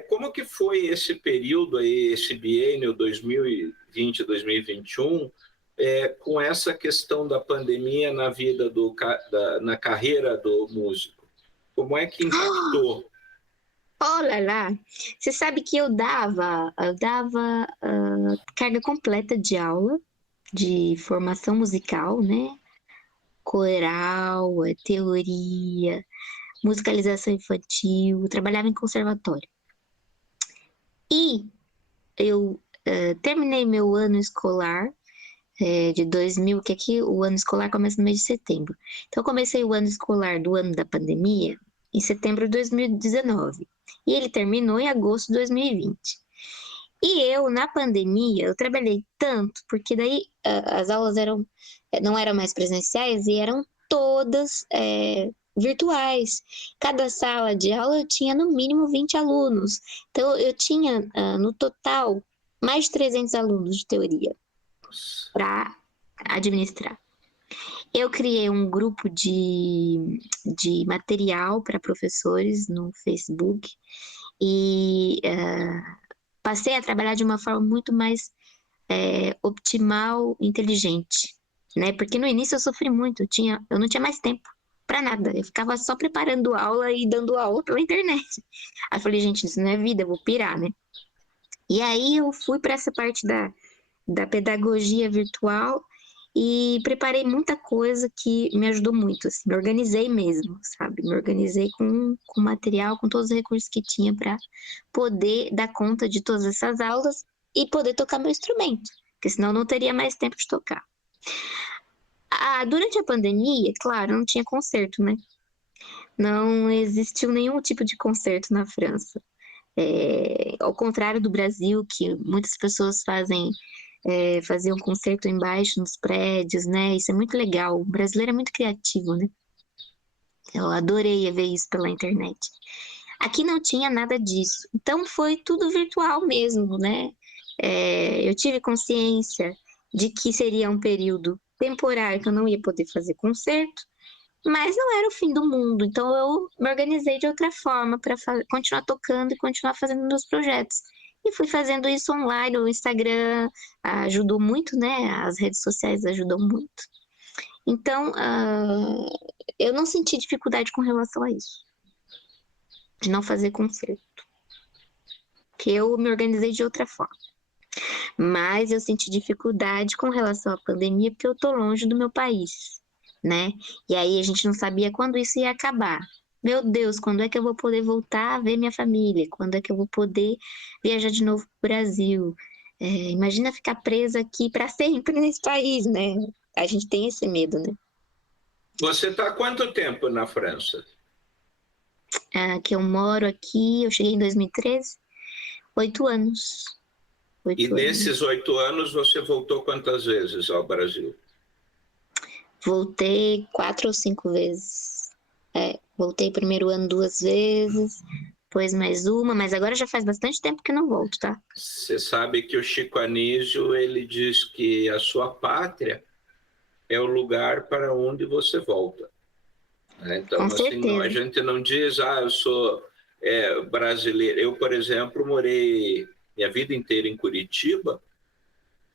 como que foi esse período aí, esse biênio 2020, 2021, com essa questão da pandemia na vida na carreira do músico? Como é que impactou? Olha lá, você sabe que eu dava carga completa de aula, de formação musical, né? Coral, teoria, musicalização infantil, trabalhava em conservatório. E eu terminei meu ano escolar de 2000, que aqui o ano escolar começa no mês de setembro. Então eu comecei o ano escolar do ano da pandemia em setembro de 2019. E ele terminou em agosto de 2020. E eu, na pandemia, eu trabalhei tanto, porque daí as aulas não eram mais presenciais e eram todas virtuais. Cada sala de aula eu tinha no mínimo 20 alunos. Então eu tinha, no total, mais de 300 alunos de teoria para administrar. Eu criei um grupo de material para professores no Facebook e passei a trabalhar de uma forma muito mais optimal, inteligente, né? Porque no início eu sofri muito, eu não tinha mais tempo. para nada. Eu ficava só preparando aula e dando aula pela internet. Aí eu falei, gente, isso não é vida, eu vou pirar, né? E aí eu fui para essa parte da pedagogia virtual e preparei muita coisa que me ajudou muito, assim, me organizei mesmo, sabe? Me organizei com material, com todos os recursos que tinha para poder dar conta de todas essas aulas e poder tocar meu instrumento, porque senão eu não teria mais tempo de tocar. Durante a pandemia, claro, não tinha concerto, né? Não existiu nenhum tipo de concerto na França. Ao contrário do Brasil, que muitas pessoas faziam concerto embaixo nos prédios, né? Isso é muito legal. O brasileiro é muito criativo, né? Eu adorei ver isso pela internet. Aqui não tinha nada disso. Então foi tudo virtual mesmo, né? Eu tive consciência de que seria um período temporário que eu não ia poder fazer concerto, mas não era o fim do mundo. Então eu me organizei de outra forma para continuar tocando e continuar fazendo meus projetos. E fui fazendo isso online. O Instagram ajudou muito, né? As redes sociais ajudam muito. Então, eu não senti dificuldade com relação a isso, de não fazer concerto, que eu me organizei de outra forma. Mas eu senti dificuldade com relação à pandemia porque eu tô longe do meu país, né? E aí a gente não sabia quando isso ia acabar. Meu Deus, quando é que eu vou poder voltar a ver minha família? Quando é que eu vou poder viajar de novo pro Brasil? Imagina ficar presa aqui para sempre nesse país, né? A gente tem esse medo, né? Você está há quanto tempo na França? Que eu moro aqui, eu cheguei em 2013, 8 anos. E nesses 8 anos você voltou quantas vezes ao Brasil? Voltei 4 ou 5 vezes. Voltei primeiro ano 2 vezes, depois mais uma, mas agora já faz bastante tempo que não volto, tá? Você sabe que o Chico Anísio, ele diz que a sua pátria é o lugar para onde você volta. Então, Com assim, a certeza. gente não diz, eu sou brasileiro. Eu, por exemplo, morei minha vida inteira em Curitiba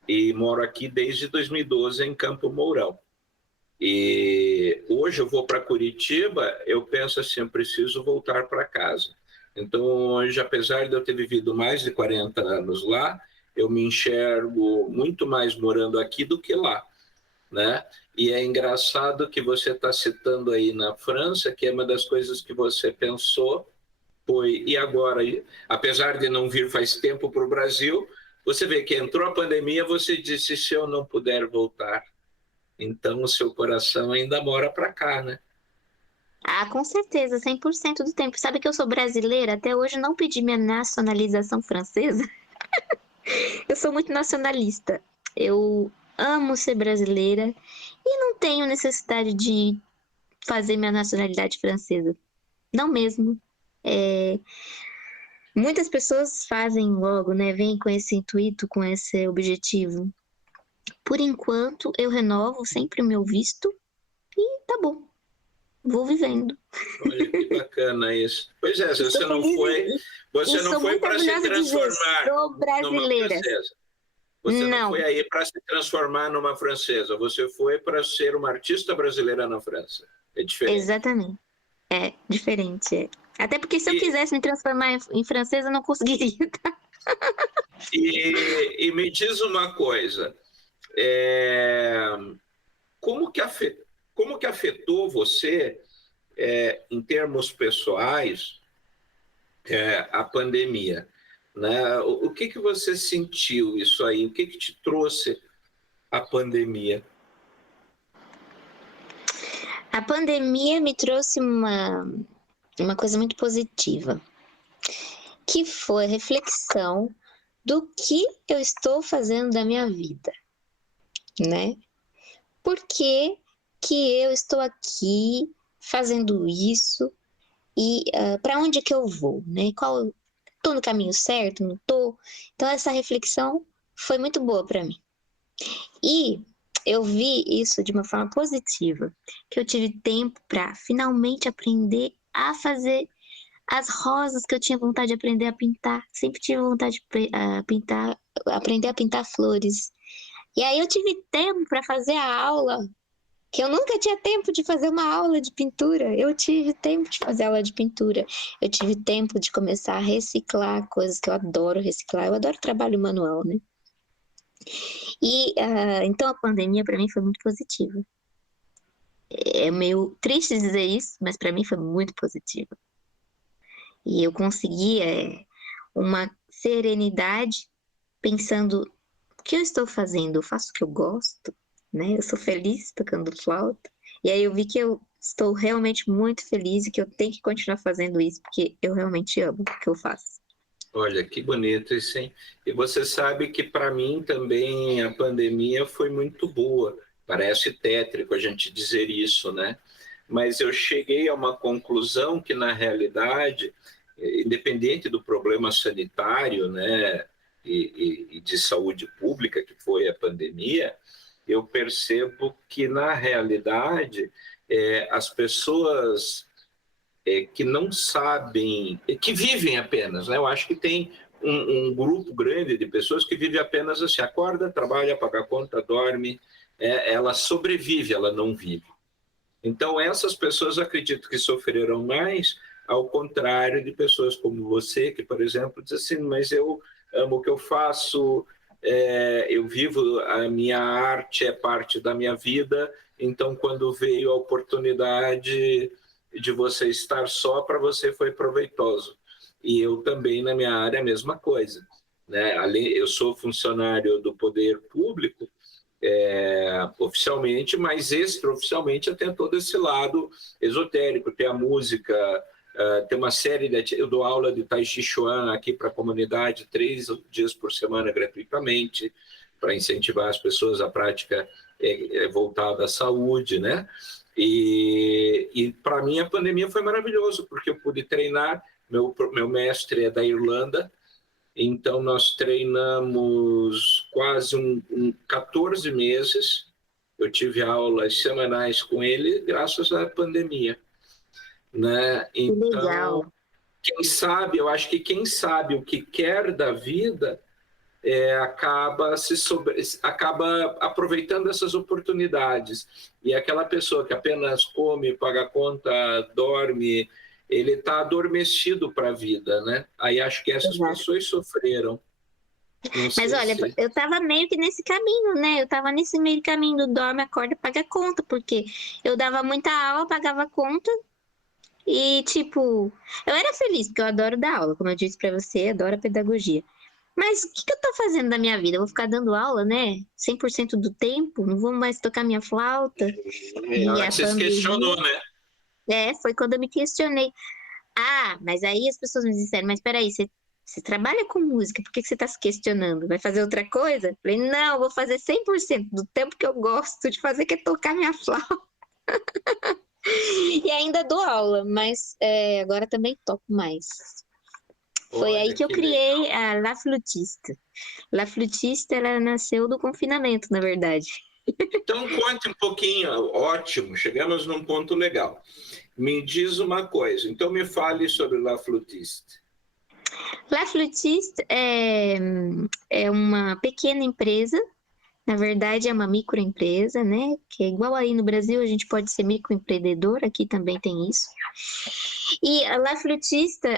e moro aqui desde 2012 em Campo Mourão. E hoje eu vou para Curitiba, eu penso assim, eu preciso voltar para casa. Então, hoje, apesar de eu ter vivido mais de 40 anos lá, eu me enxergo muito mais morando aqui do que lá, né? E é engraçado que você está citando aí na França, que é uma das coisas que você pensou foi, e agora, apesar de não vir faz tempo para o Brasil, você vê que entrou a pandemia, você disse, se eu não puder voltar, então o seu coração ainda mora para cá, né? Com certeza, 100% do tempo. Sabe que eu sou brasileira? Até hoje não pedi minha nacionalização francesa. Eu sou muito nacionalista. Eu amo ser brasileira e não tenho necessidade de fazer minha nacionalidade francesa. Não mesmo. Muitas pessoas fazem logo, né? Vêm com esse intuito, com esse objetivo. Por enquanto, eu renovo sempre o meu visto e tá bom. Vou vivendo. Olha que bacana isso. Pois é, Estou feliz você e não sou foi muito para se orgulhosa de dizer, transformar sou numa brasileira. francesa. Você não Não, foi aí para se transformar numa francesa, você foi para ser uma artista brasileira na França. É diferente. exatamente. É diferente. Até porque se eu E, quisesse me transformar em francesa, eu não conseguiria. e me diz uma coisa, é, como que afetou você, em termos pessoais, a pandemia? Né? O que você sentiu isso aí? O que te trouxe a pandemia? A pandemia me trouxe uma coisa muito positiva, que foi a reflexão do que eu estou fazendo da minha vida, né? Por que que eu estou aqui fazendo isso e para onde que eu vou, né? Tô no caminho certo, não tô? Então essa reflexão foi muito boa para mim. E eu vi isso de uma forma positiva, que eu tive tempo para finalmente aprender a fazer as rosas que eu tinha vontade de aprender a pintar. Sempre tive vontade de aprender a pintar flores. E aí eu tive tempo para fazer a aula que eu nunca tinha tempo de fazer uma aula de pintura. Eu tive tempo de fazer aula de pintura. Eu tive tempo de começar a reciclar coisas que eu adoro reciclar. Eu adoro trabalho manual, né? E então a pandemia para mim foi muito positiva. É meio triste dizer isso, mas para mim foi muito positiva. E eu consegui uma serenidade pensando o que eu estou fazendo? Eu faço o que eu gosto, né? Eu sou feliz tocando flauta. E aí eu vi que eu estou realmente muito feliz e que eu tenho que continuar fazendo isso, porque eu realmente amo o que eu faço. Olha, que bonito isso, hein? E você sabe que para mim também a pandemia foi muito boa. Parece tétrico a gente dizer isso, né? Mas eu cheguei a uma conclusão que, na realidade, independente do problema sanitário, né, e de saúde pública que foi a pandemia, eu percebo que, na realidade, as pessoas que não sabem, que vivem apenas, né? Eu acho que tem um grupo grande de pessoas que vive apenas assim, acorda, trabalha, paga a conta, dorme, ela sobrevive, ela não vive. Então, essas pessoas acredito que sofrerão mais, ao contrário de pessoas como você, que, por exemplo, diz assim, mas eu amo o que eu faço, eu vivo, a minha arte é parte da minha vida, então, quando veio a oportunidade de você estar só, para você foi proveitoso. E eu também, na minha área, a mesma coisa. Né? Eu sou funcionário do poder público, oficialmente, mas extraoficialmente tem todo esse lado esotérico, tem a música, tem uma série eu dou aula de Tai Chi Chuan aqui para a comunidade 3 dias por semana gratuitamente, para incentivar as pessoas à prática voltada à saúde, né? E para mim a pandemia foi maravilhoso, porque eu pude treinar, meu mestre é da Irlanda, então, nós treinamos quase 14 meses. Eu tive aulas semanais com ele, graças à pandemia. Né? Que Então, legal. quem sabe, eu acho que quem sabe o que quer da vida acaba aproveitando essas oportunidades. E aquela pessoa que apenas come, paga conta, dorme, ele está adormecido para a vida. Né? Aí acho que essas Exato. pessoas sofreram. Não Mas sei olha, se. eu tava meio que nesse caminho, né? Eu tava nesse meio caminho do dorme, acorda, paga conta, porque eu dava muita aula, pagava conta e, tipo, eu era feliz, porque eu adoro dar aula, como eu disse pra você, adoro a pedagogia. Mas o que que eu tô fazendo da minha vida? Eu vou ficar dando aula, né? 100% do tempo, não vou mais tocar minha flauta. A E hora a que você se questionou, pandemia, né? foi quando eu me questionei. Ah, mas aí as pessoas me disseram, mas peraí, você trabalha com música, por que que você está se questionando? Vai fazer outra coisa? Falei, não, eu vou fazer 100% do tempo que eu gosto de fazer, que é tocar minha flauta. E ainda dou aula, mas agora também toco mais. Foi aí Olha que eu que legal. criei a La Flutista. La Flutista, ela nasceu do confinamento, na verdade. Então, conte um pouquinho. Ótimo, chegamos num ponto legal. Me diz uma coisa. Então, me fale sobre La Flutiste. La Flutista é uma pequena empresa. Na verdade, é uma microempresa, né? Que é igual aí no Brasil, a gente pode ser microempreendedor, aqui também tem isso. E a La Flutista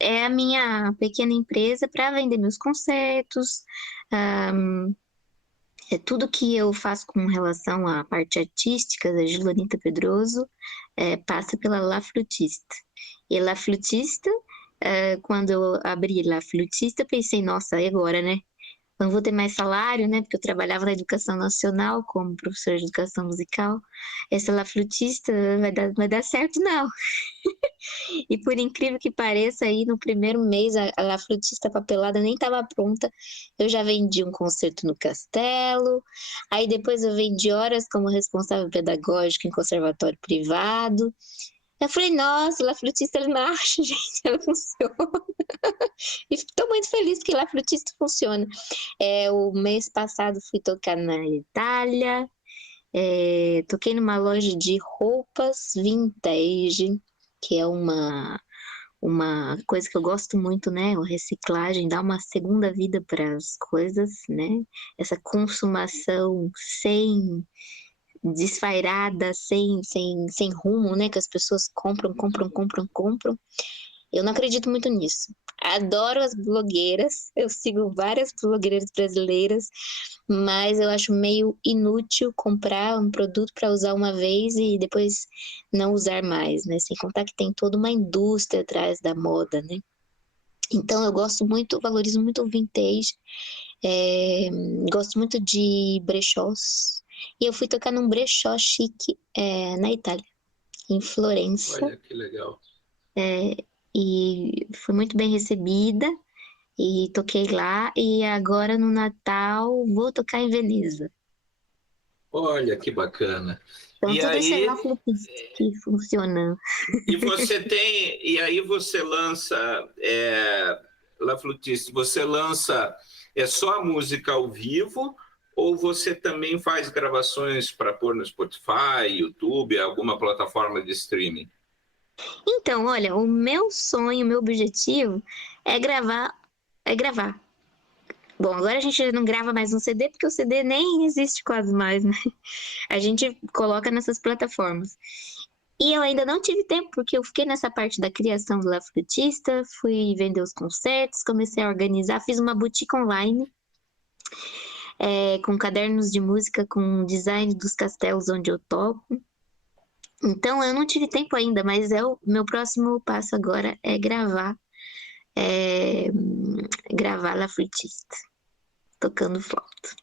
é a minha pequena empresa para vender meus concertos, é tudo que eu faço com relação à parte artística da Julanita Pedroso passa pela La Flutista. E La Flutista, quando eu abri La Flutista, eu pensei, nossa, e agora, né? Não vou ter mais salário, né? Porque eu trabalhava na educação nacional como professora de educação musical. Essa La Flutista vai dar certo, não. E por incrível que pareça, aí no primeiro mês a La Flutista papelada nem estava pronta. Eu já vendi um concerto no Castelo, aí depois eu vendi horas como responsável pedagógico em conservatório privado. Eu falei, nossa, La Flutista ela marcha, gente, ela funciona. E estou muito feliz que La Flutista funciona. O mês passado fui tocar na Itália, toquei numa loja de roupas vintage, que é uma coisa que eu gosto muito, né? A reciclagem, dá uma segunda vida para as coisas, né? Essa consumação desvairada, sem rumo, né? Que as pessoas compram, compram, compram, compram. Eu não acredito muito nisso. Adoro as blogueiras, eu sigo várias blogueiras brasileiras, mas eu acho meio inútil comprar um produto para usar uma vez e depois não usar mais, né? Sem contar que tem toda uma indústria atrás da moda, né? Então eu gosto muito, valorizo muito o vintage, é, gosto muito de brechós. E eu fui tocar num brechó chique na Itália, em Florença, Olha que legal. e fui muito bem recebida. E toquei lá, e agora no Natal vou tocar em Veneza. Olha que bacana. Então E tudo isso é lá aí, que funciona. e aí você lança, La Flutiste, você lança só a música ao vivo ou você também faz gravações para pôr no Spotify, YouTube, alguma plataforma de streaming? Então, olha, o meu sonho, o meu objetivo é gravar, é gravar. Bom, agora a gente não grava mais no CD porque o CD nem existe quase mais, né? A gente coloca nessas plataformas. E eu ainda não tive tempo, porque eu fiquei nessa parte da criação do La Flutista, fui vender os concertos, comecei a organizar, fiz uma boutique online, com cadernos de música, com design dos castelos onde eu toco. Então eu não tive tempo ainda, mas o meu próximo passo agora é é, gravar La Flutista, tocando flauta.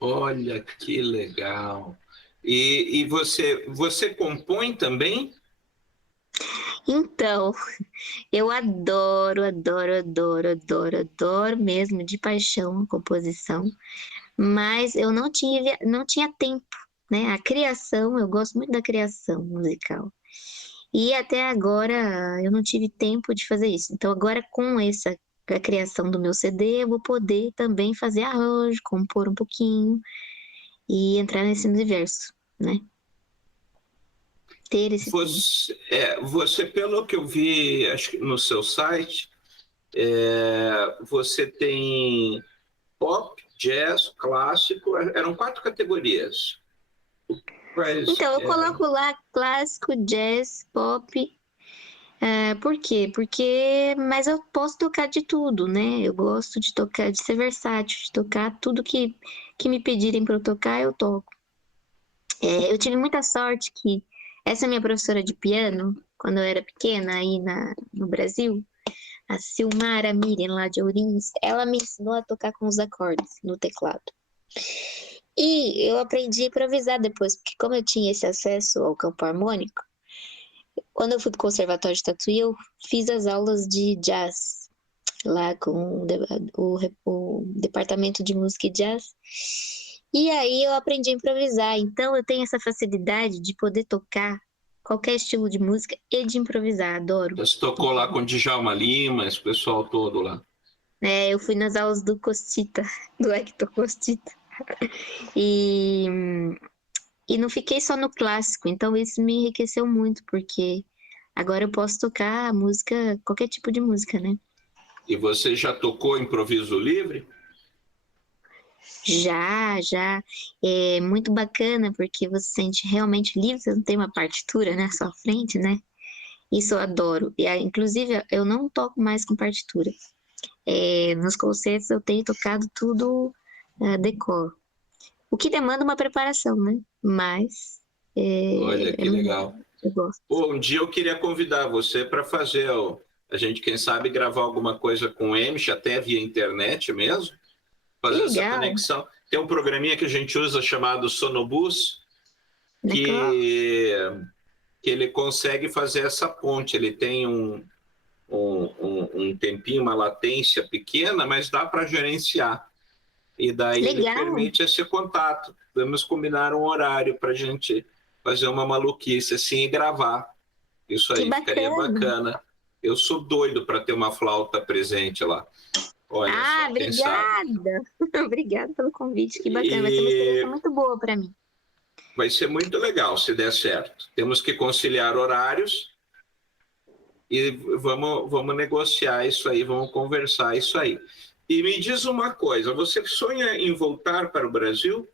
Olha que legal. E você compõe também? Então, eu adoro, adoro, adoro, adoro, adoro mesmo, de paixão, a composição, mas eu não tinha tempo, né? A criação, eu gosto muito da criação musical. E até agora eu não tive tempo de fazer isso. Então, agora com a criação do meu CD, eu vou poder também fazer arranjo, compor um pouquinho e entrar nesse universo, né? Ter esse tempo. Você, pelo que eu vi, acho que no seu site, você tem pop, jazz, clássico, eram 4 categorias. Quais Então, eu eram? coloco lá clássico, jazz, pop. Por quê? Mas eu posso tocar de tudo, né? Eu gosto de tocar, de ser versátil, de tocar tudo que me pedirem para eu tocar, eu toco. Eu tive muita sorte que essa minha professora de piano, quando eu era pequena aí no Brasil, a Silmara Miriam, lá de Ourinhos, ela me ensinou a tocar com os acordes no teclado. E eu aprendi a improvisar depois, porque como eu tinha esse acesso ao campo harmônico, quando eu fui pro Conservatório de Tatuí, eu fiz as aulas de jazz lá com o departamento de música e jazz. E aí eu aprendi a improvisar. Então eu tenho essa facilidade de poder tocar qualquer estilo de música e de improvisar. Adoro. Você tocou lá com Djalma Lima, esse pessoal todo lá. Eu fui nas aulas do Costita, do Hector Costita. E, e não fiquei só no clássico, então isso me enriqueceu muito, porque agora eu posso tocar música, qualquer tipo de música, né? E você já tocou improviso livre? Já, já. É muito bacana, porque você se sente realmente livre, você não tem uma partitura na sua frente, né? Isso eu adoro. Inclusive, eu não toco mais com partitura. Nos concertos eu tenho tocado tudo decor. O que demanda uma preparação, né? Mas Olha é que muito legal. bom. Eu gosto. Pô, um dia eu queria convidar você para fazer, a gente, quem sabe, gravar alguma coisa com o Emish, até via internet mesmo, Que fazer essa legal, conexão. Tem um programinha que a gente usa chamado Sonobus, legal. que, que ele consegue fazer essa ponte. Ele tem um tempinho, uma latência pequena, mas dá para gerenciar. E daí ele Legal. permite esse contato. Vamos combinar um horário para a gente fazer uma maluquice assim e gravar. Isso Que aí ficaria bacana. bacana. Eu sou doido para ter uma flauta presente lá. Olha Ah, só, quem sabe. obrigada. Obrigada pelo convite. Que bacana. Vai ser uma experiência E muito boa para mim. vai ser muito legal se der certo. Temos que conciliar horários e vamos negociar isso aí, vamos conversar isso aí. E me diz uma coisa, você sonha em voltar para o Brasil?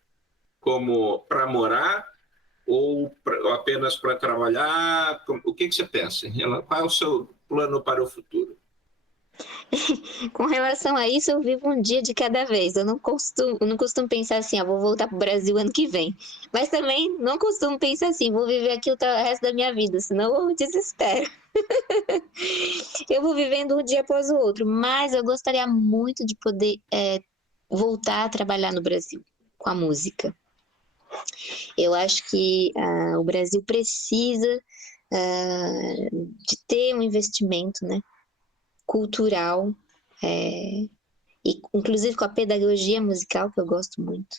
como para morar ou apenas para trabalhar? O que você pensa? Qual é o seu plano para o futuro? Com relação a isso, eu vivo um dia de cada vez. Eu não costumo pensar assim, vou voltar pro Brasil ano que vem. Mas também não costumo pensar assim, vou viver aqui o resto da minha vida, senão eu desespero. Eu vou vivendo um dia após o outro, mas eu gostaria muito de poder voltar a trabalhar no Brasil com a música. Eu acho que o Brasil precisa de ter um investimento, né, cultural, e inclusive com a pedagogia musical, que eu gosto muito.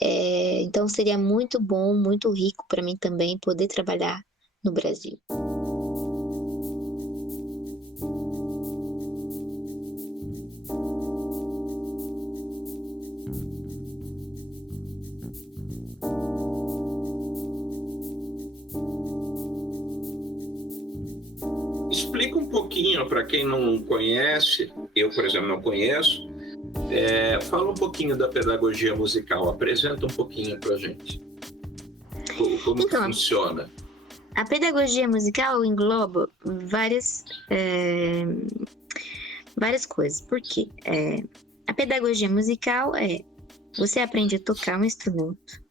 Então seria muito bom, muito rico para mim também poder trabalhar no Brasil. Explica um pouquinho para quem não conhece, eu, por exemplo, não conheço, fala um pouquinho da pedagogia musical, apresenta um pouquinho para a gente. Como que funciona? A pedagogia musical engloba várias coisas. Por quê? A pedagogia musical você aprende a tocar um instrumento.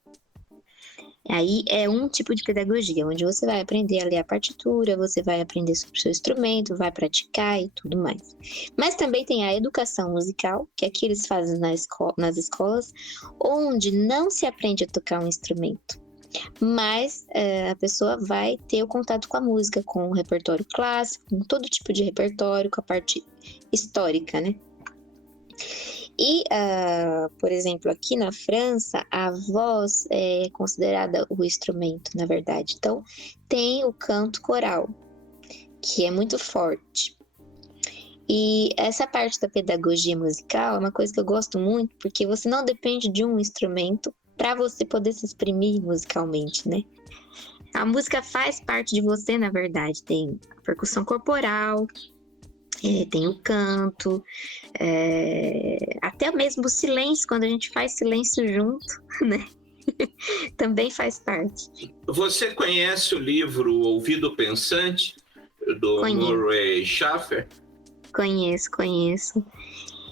Aí é um tipo de pedagogia, onde você vai aprender a ler a partitura, você vai aprender sobre o seu instrumento, vai praticar e tudo mais. Mas também tem a educação musical, que aqui eles fazem nas escolas, onde não se aprende a tocar um instrumento, mas a pessoa vai ter o contato com a música, com o repertório clássico, com todo tipo de repertório, com a parte histórica, né? E, por exemplo, aqui na França, a voz é considerada o instrumento, na verdade. Então, tem o canto coral, que é muito forte. E essa parte da pedagogia musical é uma coisa que eu gosto muito, porque você não depende de um instrumento para você poder se exprimir musicalmente, né? A música faz parte de você, na verdade. Tem a percussão corporal, tem o canto, até mesmo o silêncio, quando a gente faz silêncio junto, né? Também faz parte. Você conhece o livro Ouvido Pensante, do Murray Schafer? Conheço.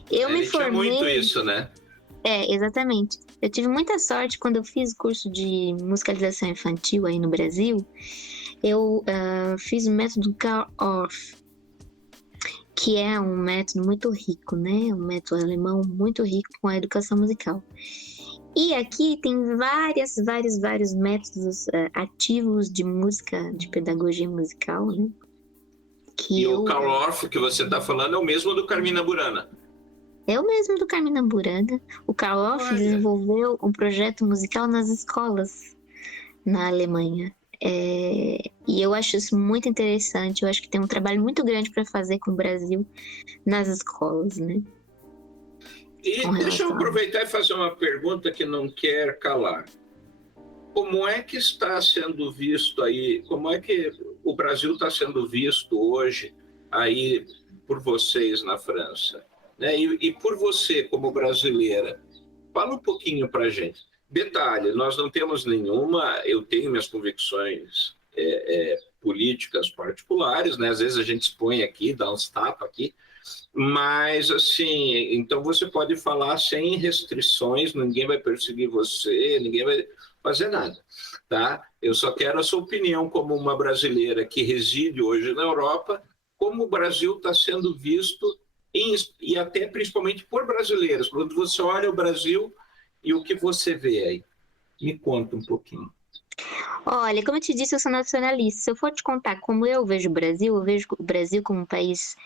Ele tinha muito isso, né? Exatamente. Eu tive muita sorte quando eu fiz o curso de musicalização infantil aí no Brasil. Eu fiz o método Carl Orff, que é um método muito rico, né? Um método alemão muito rico com a educação musical. E aqui tem vários métodos ativos de música, de pedagogia musical, né? O Carl Orff que você está falando é o mesmo do Carmina Burana? É o mesmo do Carmina Burana. O Carl Orff desenvolveu um projeto musical nas escolas na Alemanha. E eu acho isso muito interessante. Eu acho que tem um trabalho muito grande para fazer com o Brasil nas escolas, né? E deixa eu aproveitar e fazer uma pergunta que não quer calar. Como é que está sendo visto aí, como é que o Brasil está sendo visto hoje aí por vocês na França? Né? E por você, como brasileira, fala um pouquinho para a gente. Detalhe, nós não temos nenhuma, eu tenho minhas convicções políticas particulares, né? Às vezes a gente expõe aqui, dá uns tapas aqui, mas assim, então você pode falar sem restrições, ninguém vai perseguir você, ninguém vai fazer nada, tá? Eu só quero a sua opinião como uma brasileira que reside hoje na Europa, como o Brasil está sendo visto e até principalmente por brasileiros. Quando você olha o Brasil e o que você vê aí? Me conta um pouquinho. Olha, como eu te disse, eu sou nacionalista. Se eu for te contar como eu vejo o vejo o Brasil como um país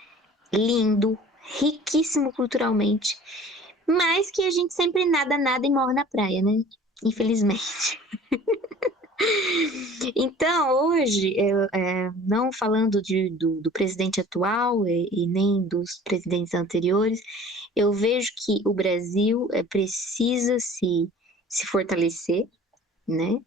lindo, riquíssimo culturalmente, mas que a gente sempre nada e morre na praia, né? Infelizmente. Então, hoje, não falando do presidente atual e nem dos presidentes anteriores, eu vejo que o Brasil precisa se fortalecer, né?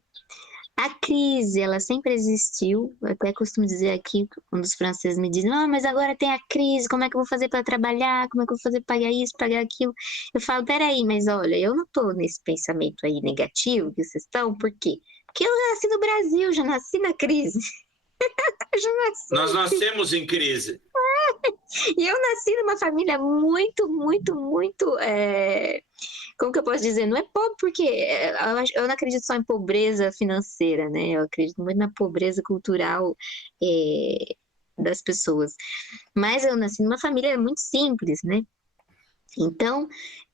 A crise, ela sempre existiu. Eu até costumo dizer aqui, quando os franceses me dizem, mas agora tem a crise, como é que eu vou fazer para trabalhar? Como é que eu vou fazer para pagar isso, pagar aquilo? Eu falo, peraí, mas olha, eu não estou nesse pensamento aí negativo que vocês estão, por quê? Porque eu nasci no Brasil, já nasci na crise. Eu já nasci Nós nascemos em crise. E eu nasci numa família muito, muito, muito. Como que eu posso dizer? Não é pobre, porque eu não acredito só em pobreza financeira, né? Eu acredito muito na pobreza cultural das pessoas. Mas eu nasci numa família muito simples, né? Então,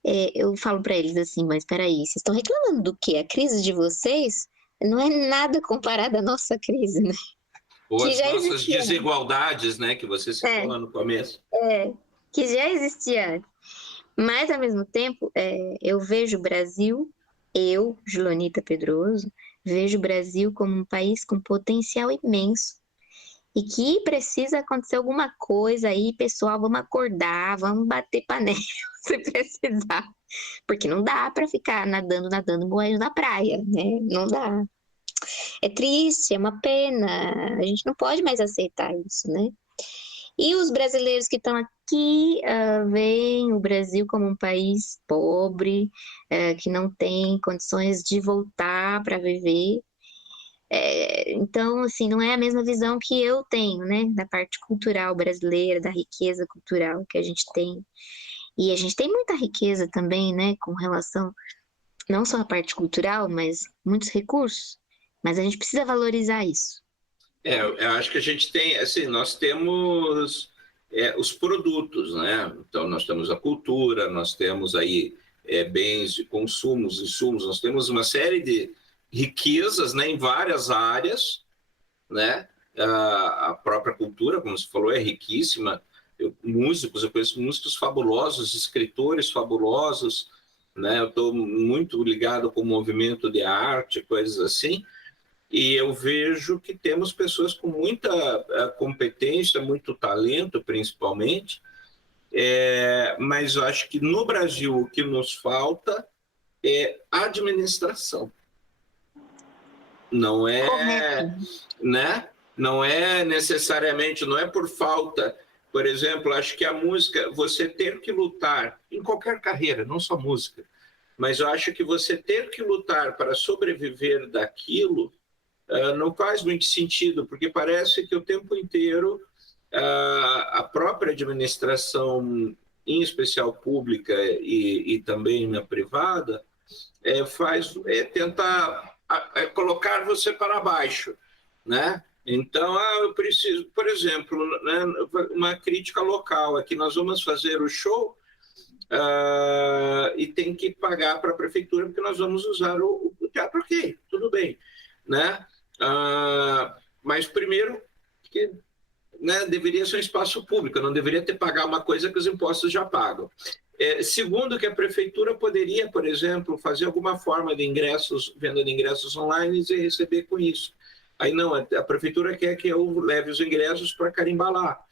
eu falo para eles assim: mas peraí, vocês estão reclamando do quê? A crise de vocês não é nada comparada à nossa crise, né? Ou Que as já nossas existia. desigualdades, né, que você citou lá no começo. Que já existia antes. Mas, ao mesmo tempo, eu vejo o Brasil, Julonita Pedroso, vejo o Brasil como um país com potencial imenso e que precisa acontecer alguma coisa aí, pessoal, vamos acordar, vamos bater panela se precisar. Porque não dá para ficar nadando, morrendo na praia, né? Não dá. É triste, é uma pena. A gente não pode mais aceitar isso, né? E os brasileiros que estão aqui veem o Brasil como um país pobre, que não tem condições de voltar para viver. Então, assim, não é a mesma visão que eu tenho, né, da parte cultural brasileira, da riqueza cultural que a gente tem. E a gente tem muita riqueza também, né, com relação não só à parte cultural, mas muitos recursos. Mas a gente precisa valorizar isso. Eu acho que a gente tem, assim, nós temos os produtos, né? Então, nós temos a cultura, nós temos aí bens de consumos, insumos, nós temos uma série de riquezas, né, em várias áreas, né? A própria cultura, como você falou, é riquíssima. Eu conheço músicos fabulosos, escritores fabulosos, né? Eu estou muito ligado com o movimento de arte, coisas assim. E eu vejo que temos pessoas com muita competência, muito talento, principalmente, mas eu acho que no Brasil o que nos falta é administração. Não é, né? Não é necessariamente, não é por falta. Por exemplo, acho que a música, você ter que lutar em qualquer carreira, não só música, mas eu acho que você ter que lutar para sobreviver daquilo não faz muito sentido, porque parece que o tempo inteiro a própria administração, em especial pública e também na privada, tentar colocar você para baixo, né? Então, eu preciso, por exemplo, né, uma crítica local, aqui nós vamos fazer o show e tem que pagar para a prefeitura porque nós vamos usar o teatro, ok, tudo bem, né? Mas primeiro que né, deveria ser um espaço público, não deveria ter que pagar uma coisa que os impostos já pagam. Segundo, que a prefeitura poderia, por exemplo, fazer alguma forma de ingressos, venda de ingressos online e receber com isso. Aí não, a prefeitura quer que eu leve os ingressos para carimbar lá.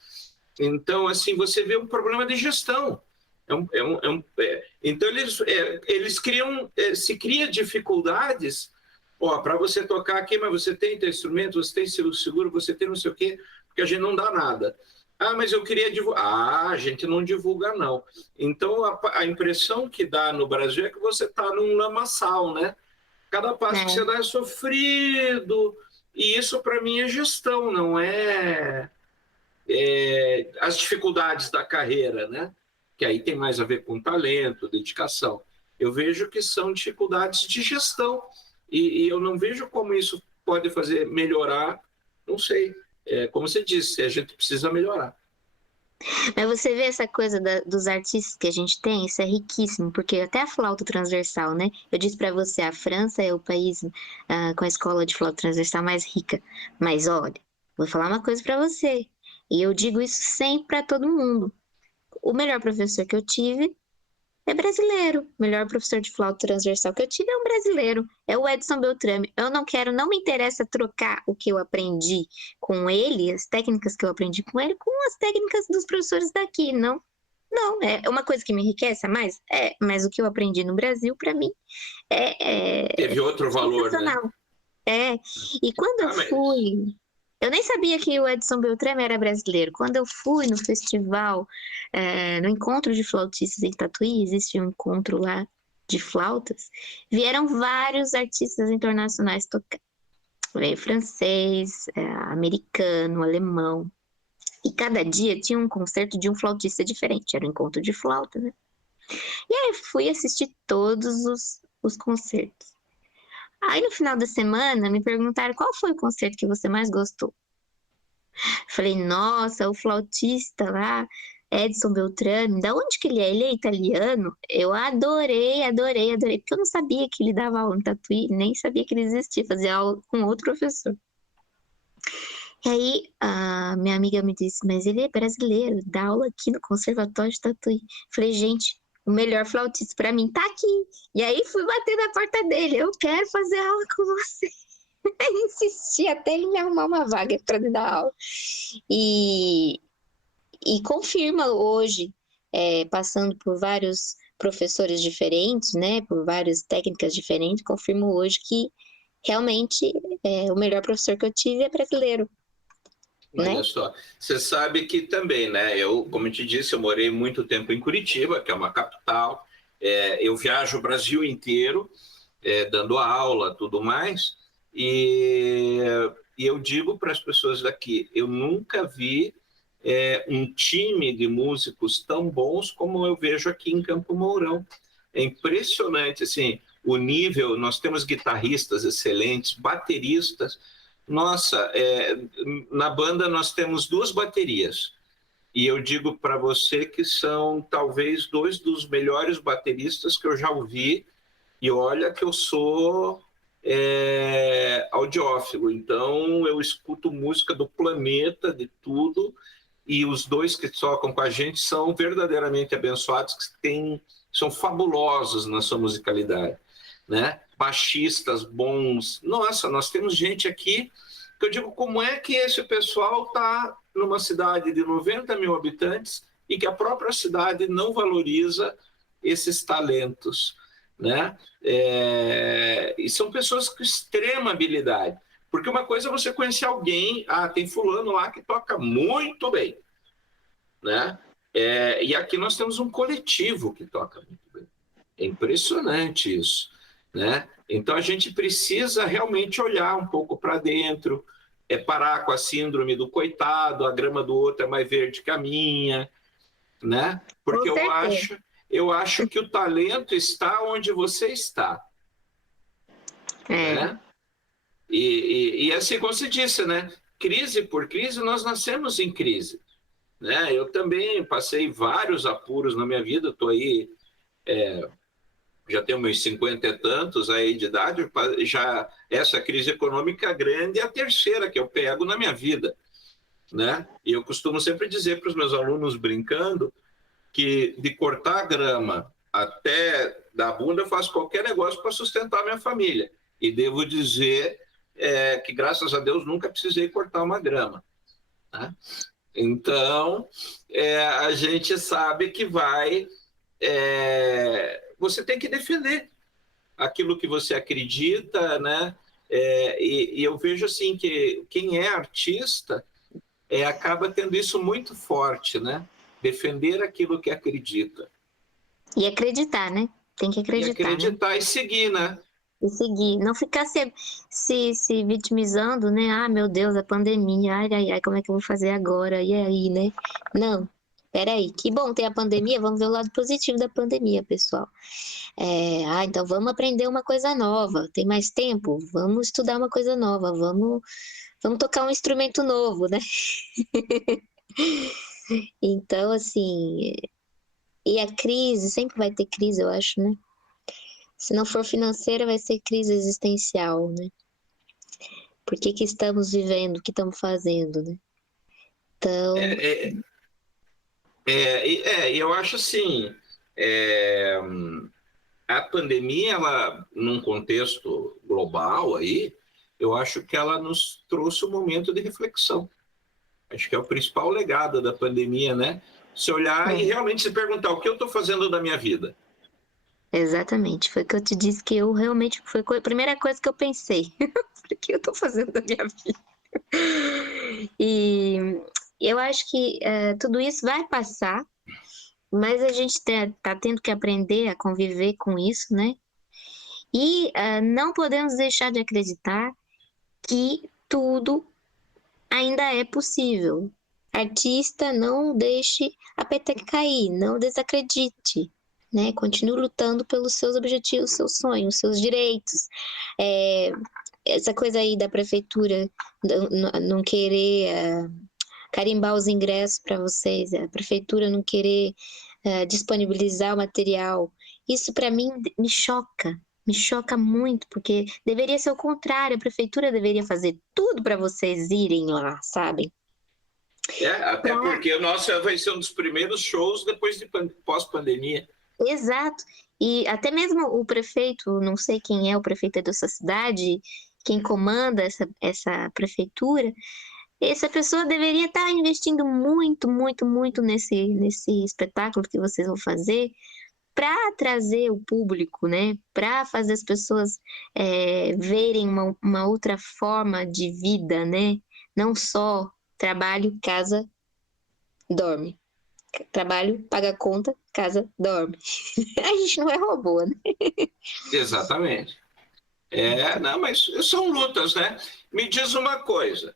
Então, assim, você vê um problema de gestão. Então, eles criam, se cria dificuldades para você tocar aqui, mas você tem teu instrumento, você tem seu seguro, você tem não sei o quê, porque a gente não dá nada. Mas eu queria divulgar. A gente não divulga, não. Então, a impressão que dá no Brasil é que você está num lamaçal, né? Cada passo que você dá é sofrido. E isso, para mim, é gestão, não as dificuldades da carreira, né? Que aí tem mais a ver com talento, dedicação. Eu vejo que são dificuldades de gestão. E eu não vejo como isso pode fazer melhorar, não sei. Como você disse, a gente precisa melhorar. Mas você vê essa coisa dos artistas que a gente tem, isso é riquíssimo, porque até a flauta transversal, né? Eu disse para você, a França é o país com a escola de flauta transversal mais rica. Mas olha, vou falar uma coisa para você, e eu digo isso sempre para todo mundo. O melhor professor que eu tive é brasileiro. O melhor professor de flauta transversal que eu tive é um brasileiro. É o Edson Beltrame. Eu não me interessa trocar o que eu aprendi com ele, as técnicas que eu aprendi com ele, com as técnicas dos professores daqui, não. Não, é uma coisa que me enriquece a mais? Mas o que eu aprendi no Brasil, para mim, Teve outro valor, né? É, e quando eu Mas fui, eu nem sabia que o Edson Beltrame era brasileiro. Quando eu fui no festival, no encontro de flautistas em Tatuí, existe um encontro lá de flautas, vieram vários artistas internacionais tocar. Veio francês, americano, alemão. E cada dia tinha um concerto de um flautista diferente, era um encontro de flauta, né? E aí fui assistir todos os concertos. Aí no final da semana me perguntaram qual foi o concerto que você mais gostou. Falei, nossa, o flautista lá, Edson Beltrame, da onde que ele é? Ele é italiano? Eu adorei, adorei, adorei, porque eu não sabia que ele dava aula no Tatuí, nem sabia que ele existia, fazia aula com outro professor. E aí a minha amiga me disse, mas ele é brasileiro, dá aula aqui no Conservatório de Tatuí. Falei, gente, o melhor flautista para mim tá aqui. E aí fui bater na porta dele, eu quero fazer aula com você. Insisti até ele me arrumar uma vaga para me dar aula. E, e confirma hoje, passando por vários professores diferentes, né, por várias técnicas diferentes, confirmo hoje que realmente o melhor professor que eu tive é brasileiro, olha né? só, você sabe que também, né? Eu, como eu te disse, eu morei muito tempo em Curitiba, que é uma capital. Eu viajo o Brasil inteiro, dando aula, tudo mais. E, e eu digo para as pessoas daqui, eu nunca vi um time de músicos tão bons como eu vejo aqui em Campo Mourão. É impressionante, assim, o nível. Nós temos guitarristas excelentes, bateristas. Nossa, na banda nós temos 2 baterias. E eu digo para você que são talvez 2 dos melhores bateristas que eu já ouvi. E olha que eu sou audiófilo, então eu escuto música do planeta, de tudo, e os 2 que tocam com a gente são verdadeiramente abençoados, são fabulosos na sua musicalidade, né? Baixistas bons. Nossa, nós temos gente aqui que eu digo, como é que esse pessoal está numa cidade de 90 mil habitantes e que a própria cidade não valoriza esses talentos, né? E são pessoas com extrema habilidade. Porque uma coisa é você conhecer alguém, tem fulano lá que toca muito bem, né? E aqui nós temos um coletivo que toca muito bem. É impressionante isso, né? Então a gente precisa realmente olhar um pouco para dentro, parar com a síndrome do coitado, a grama do outro é mais verde que a minha, né? Com Porque certeza. eu acho que o talento está onde você está, É, né? E assim como se disse, né? Crise por crise, nós nascemos em crise, né? Eu também passei vários apuros na minha vida, estou aí, já tenho meus 50 e tantos aí de idade, já essa crise econômica grande é a terceira que eu pego na minha vida, né? E eu costumo sempre dizer para os meus alunos, brincando, que de cortar a grama até da bunda eu faço qualquer negócio para sustentar a minha família. E devo dizer que, graças a Deus, nunca precisei cortar uma grama, né? Então, a gente sabe que você tem que defender aquilo que você acredita, né? E eu vejo assim que quem é artista acaba tendo isso muito forte, né? Defender aquilo que acredita. e acreditar, né? Tem que E acreditar, né? acreditar e seguir, né? E seguir, não ficar se vitimizando, né? Ah, meu Deus, a pandemia, ai, ai, ai, como é que eu vou fazer agora? E aí, né? Não, peraí, que bom ter a pandemia, vamos ver o lado positivo da pandemia, pessoal. Então vamos aprender uma coisa nova, tem mais tempo? Vamos estudar uma coisa nova, vamos tocar um instrumento novo, né? Então, assim, e a crise, sempre vai ter crise, eu acho, né? Se não for financeira, vai ser crise existencial, né? Por que que estamos vivendo, o que estamos fazendo, né? Então, É, eu acho assim, é, a pandemia, ela, num contexto global aí, eu acho que ela nos trouxe um momento de reflexão. Acho que é o principal legado da pandemia, né? Se olhar e é, realmente se perguntar o que eu estou fazendo da minha vida, Exatamente. Foi o que eu te disse que eu realmente foi a primeira coisa que eu pensei. O que eu tô fazendo da minha vida? E eu acho que tudo isso vai passar, mas a gente tá tendo que aprender a conviver com isso, né? E não podemos deixar de acreditar que tudo ainda é possível. Artista, não deixe a peteca cair, não desacredite, né? Continue lutando pelos seus objetivos, seus sonhos, seus direitos. É, essa coisa aí da prefeitura não querer carimbar os ingressos para vocês, a prefeitura não querer disponibilizar o material, isso para mim me choca muito, porque deveria ser o contrário, a prefeitura deveria fazer tudo para vocês irem lá, sabe? Até porque o nosso vai ser um dos primeiros shows depois de pós-pandemia. Exato. E até mesmo o prefeito, não sei quem é o prefeito dessa cidade, quem comanda essa prefeitura, essa pessoa deveria estar investindo muito, muito, muito nesse espetáculo que vocês vão fazer para trazer o público, né? Para fazer as pessoas verem uma outra forma de vida, né? Não só trabalho, casa, dorme. Trabalho, paga a conta, casa, dorme. A gente não é robô, né? Exatamente. Não, mas são lutas, né? Me diz uma coisa.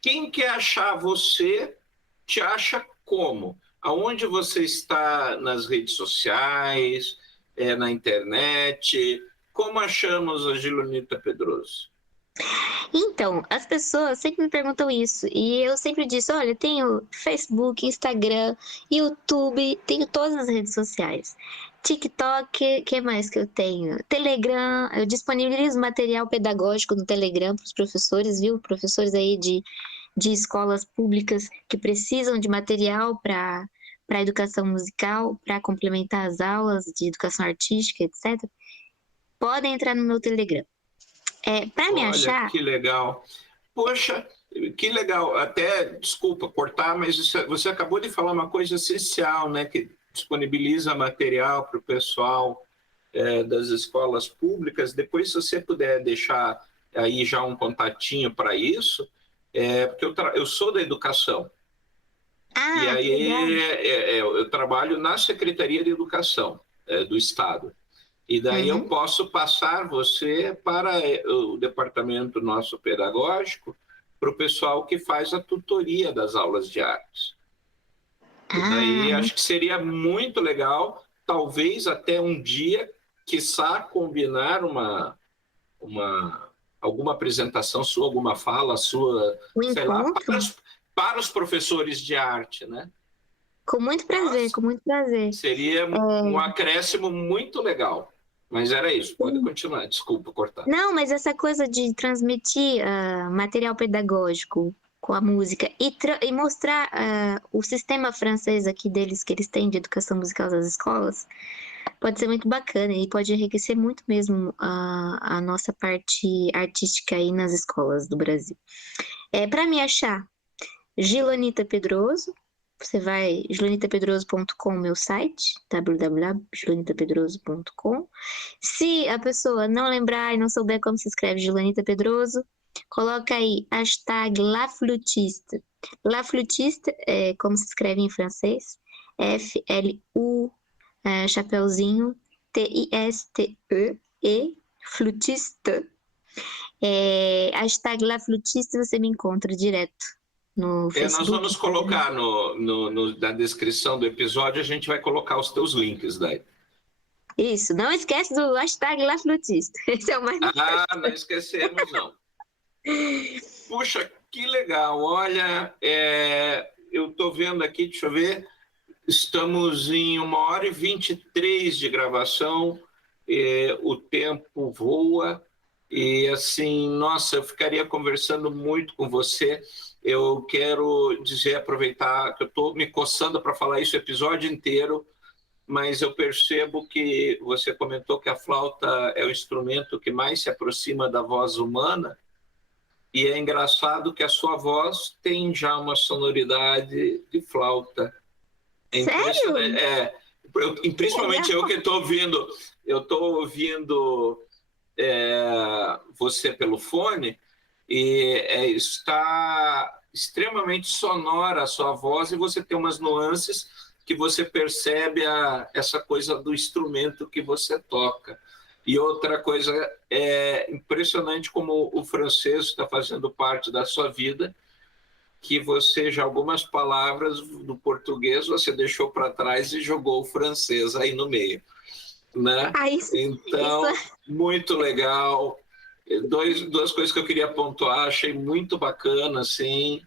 Quem quer achar você, te acha como? Aonde você está nas redes sociais, na internet? Como achamos a Gilonita Pedroso? Então, as pessoas sempre me perguntam isso, e eu sempre disse, olha, tenho Facebook, Instagram, YouTube, tenho todas as redes sociais. TikTok, que mais que eu tenho? Telegram, eu disponibilizo material pedagógico no Telegram para os professores, viu? Professores aí de escolas públicas que precisam de material para educação musical, para complementar as aulas de educação artística, etc. Podem entrar no meu Telegram. Para me Olha, achar, que legal. Poxa, que legal. Até, desculpa cortar, mas você acabou de falar uma coisa essencial, né? Que disponibiliza material para o pessoal das escolas públicas. Depois, se você puder deixar aí já um contatinho para isso, porque eu sou da educação. E aí eu trabalho na Secretaria de Educação do Estado. E daí eu posso passar você para o departamento nosso pedagógico, para o pessoal que faz a tutoria das aulas de artes. E daí acho que seria muito legal, talvez até um dia, quiçá, combinar alguma apresentação sua, alguma fala sua, sei lá, para os professores de arte, né? Com muito prazer, com muito prazer. Seria um acréscimo muito legal. Mas era isso, pode continuar, desculpa cortar. Não, mas essa coisa de transmitir material pedagógico com a música e mostrar o sistema francês aqui deles, que eles têm de educação musical das escolas, pode ser muito bacana e pode enriquecer muito mesmo a nossa parte artística aí nas escolas do Brasil. Para me achar, Gilonita Pedroso, você vai gilonitapedroso.com, meu site, www.gilonitapedroso.com. Se a pessoa não lembrar e não souber como se escreve Gilonita Pedroso, coloca aí hashtag LaFlutiste. LaFlutiste é como se escreve em francês, F-L-U, chapeuzinho, T-I-S-T-E, flutiste. Hashtag LaFlutiste, você me encontra direto no Facebook. Nós vamos colocar na descrição do episódio, a gente vai colocar os teus links daí. Isso, não esquece do hashtag LaFlutiste. Esse é o mais importante. Não esquecemos, não. Puxa, que legal. Olha, eu estou vendo aqui, deixa eu ver, estamos em 1h23 de gravação, o tempo voa, e assim, nossa, eu ficaria conversando muito com você. Eu quero aproveitar que eu estou me coçando para falar isso o episódio inteiro, mas eu percebo que você comentou que a flauta é o instrumento que mais se aproxima da voz humana, e é engraçado que a sua voz tem já uma sonoridade de flauta. Sério? Principalmente eu que estou ouvindo, você pelo fone e está extremamente sonora a sua voz e você tem umas nuances que você percebe essa coisa do instrumento que você toca. E outra coisa, é impressionante como o francês está fazendo parte da sua vida, que você já algumas palavras do português você deixou para trás e jogou o francês aí no meio, né? Então, muito legal. Duas coisas que eu queria pontuar, achei muito bacana, assim,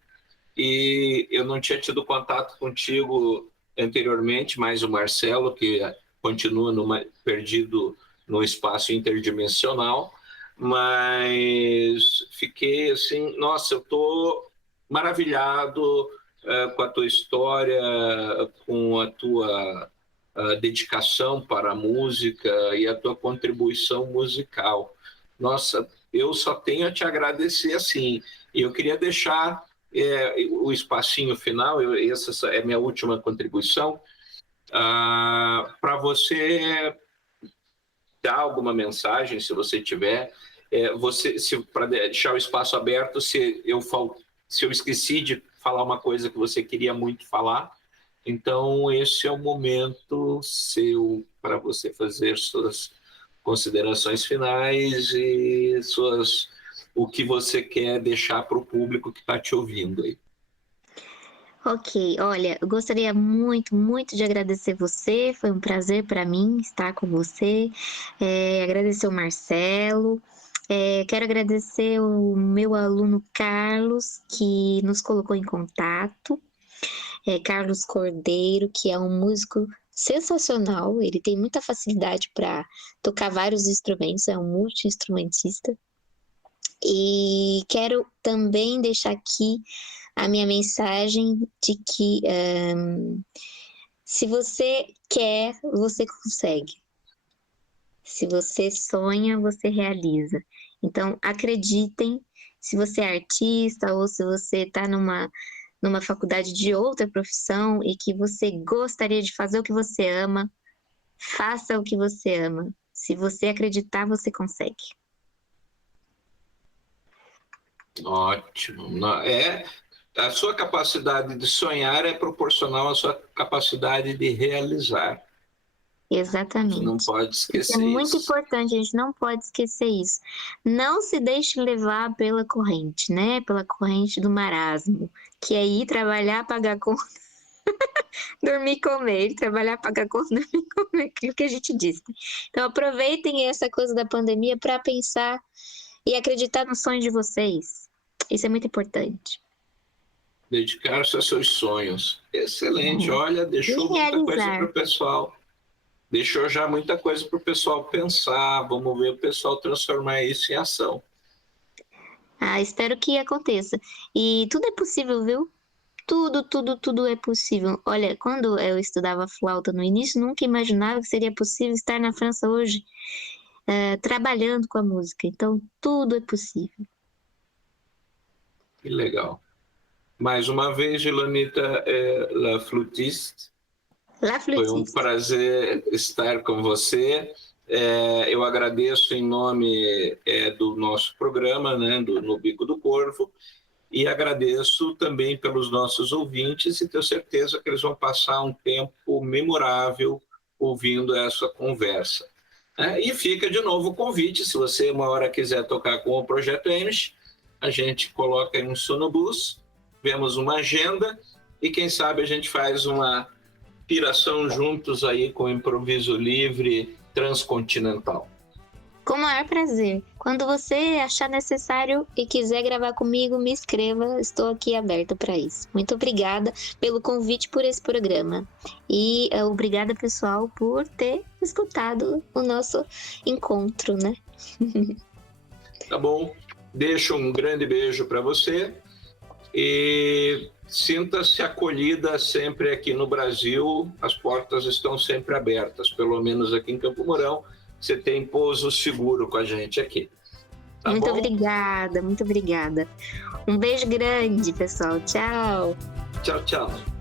e eu não tinha tido contato contigo anteriormente, mas o Marcelo, que continua perdido no espaço interdimensional, mas fiquei assim, nossa, eu estou maravilhado com a tua história, com a tua dedicação para a música e a tua contribuição musical. Nossa, eu só tenho a te agradecer assim. E eu queria deixar o espacinho final, essa é a minha última contribuição, para você dar alguma mensagem, se você tiver, para deixar o espaço aberto, se eu esqueci de falar uma coisa que você queria muito falar, então esse é o momento seu para você fazer suas considerações finais e o que você quer deixar para o público que está te ouvindo aí. Ok, olha, eu gostaria muito, muito de agradecer você, foi um prazer para mim estar com você, agradecer o Marcelo, quero agradecer o meu aluno Carlos, que nos colocou em contato, Carlos Cordeiro, que é um músico sensacional, ele tem muita facilidade para tocar vários instrumentos, é um multi-instrumentista. E quero também deixar aqui a minha mensagem de que se você quer, você consegue. Se você sonha, você realiza. Então, acreditem, se você é artista ou se você está numa faculdade de outra profissão e que você gostaria de fazer o que você ama, faça o que você ama. Se você acreditar, você consegue. Ótimo. A sua capacidade de sonhar é proporcional à sua capacidade de realizar. Exatamente. A gente não pode esquecer isso. É muito importante, a gente não pode esquecer isso. Não se deixe levar pela corrente, né? Pela corrente do marasmo, que é ir trabalhar, pagar conta, dormir e comer. Trabalhar, pagar conta, dormir e comer, aquilo que a gente disse. Então aproveitem essa coisa da pandemia para pensar e acreditar no sonho de vocês. Isso é muito importante. Dedicar-se aos seus sonhos. Excelente. Olha, deixou muita coisa para o pessoal. Deixou já muita coisa para o pessoal pensar. Vamos ver o pessoal transformar isso em ação. Espero que aconteça. E tudo é possível, viu? Tudo é possível. Olha, quando eu estudava flauta no início, nunca imaginava que seria possível estar na França hoje, trabalhando com a música. Então, tudo é possível. Que legal. Mais uma vez, Jolanita La Flûtiste. Foi um prazer estar com você. Eu agradeço em nome do nosso programa, né, no Bico do Corvo, e agradeço também pelos nossos ouvintes e tenho certeza que eles vão passar um tempo memorável ouvindo essa conversa. E fica de novo o convite, se você uma hora quiser tocar com o Projeto Emish, a gente coloca em um sonobus, vemos uma agenda e quem sabe a gente faz uma piração juntos aí com improviso livre transcontinental. Com o maior prazer. Quando você achar necessário e quiser gravar comigo, me escreva, estou aqui aberta para isso. Muito obrigada pelo convite por esse programa. E obrigada, pessoal, por ter escutado o nosso encontro, né? Tá bom. Deixo um grande beijo para você e sinta-se acolhida sempre aqui no Brasil. As portas estão sempre abertas, pelo menos aqui em Campo Mourão. Você tem pouso seguro com a gente aqui. Tá muito bom? Obrigada, muito obrigada. Um beijo grande, pessoal. Tchau. Tchau, tchau.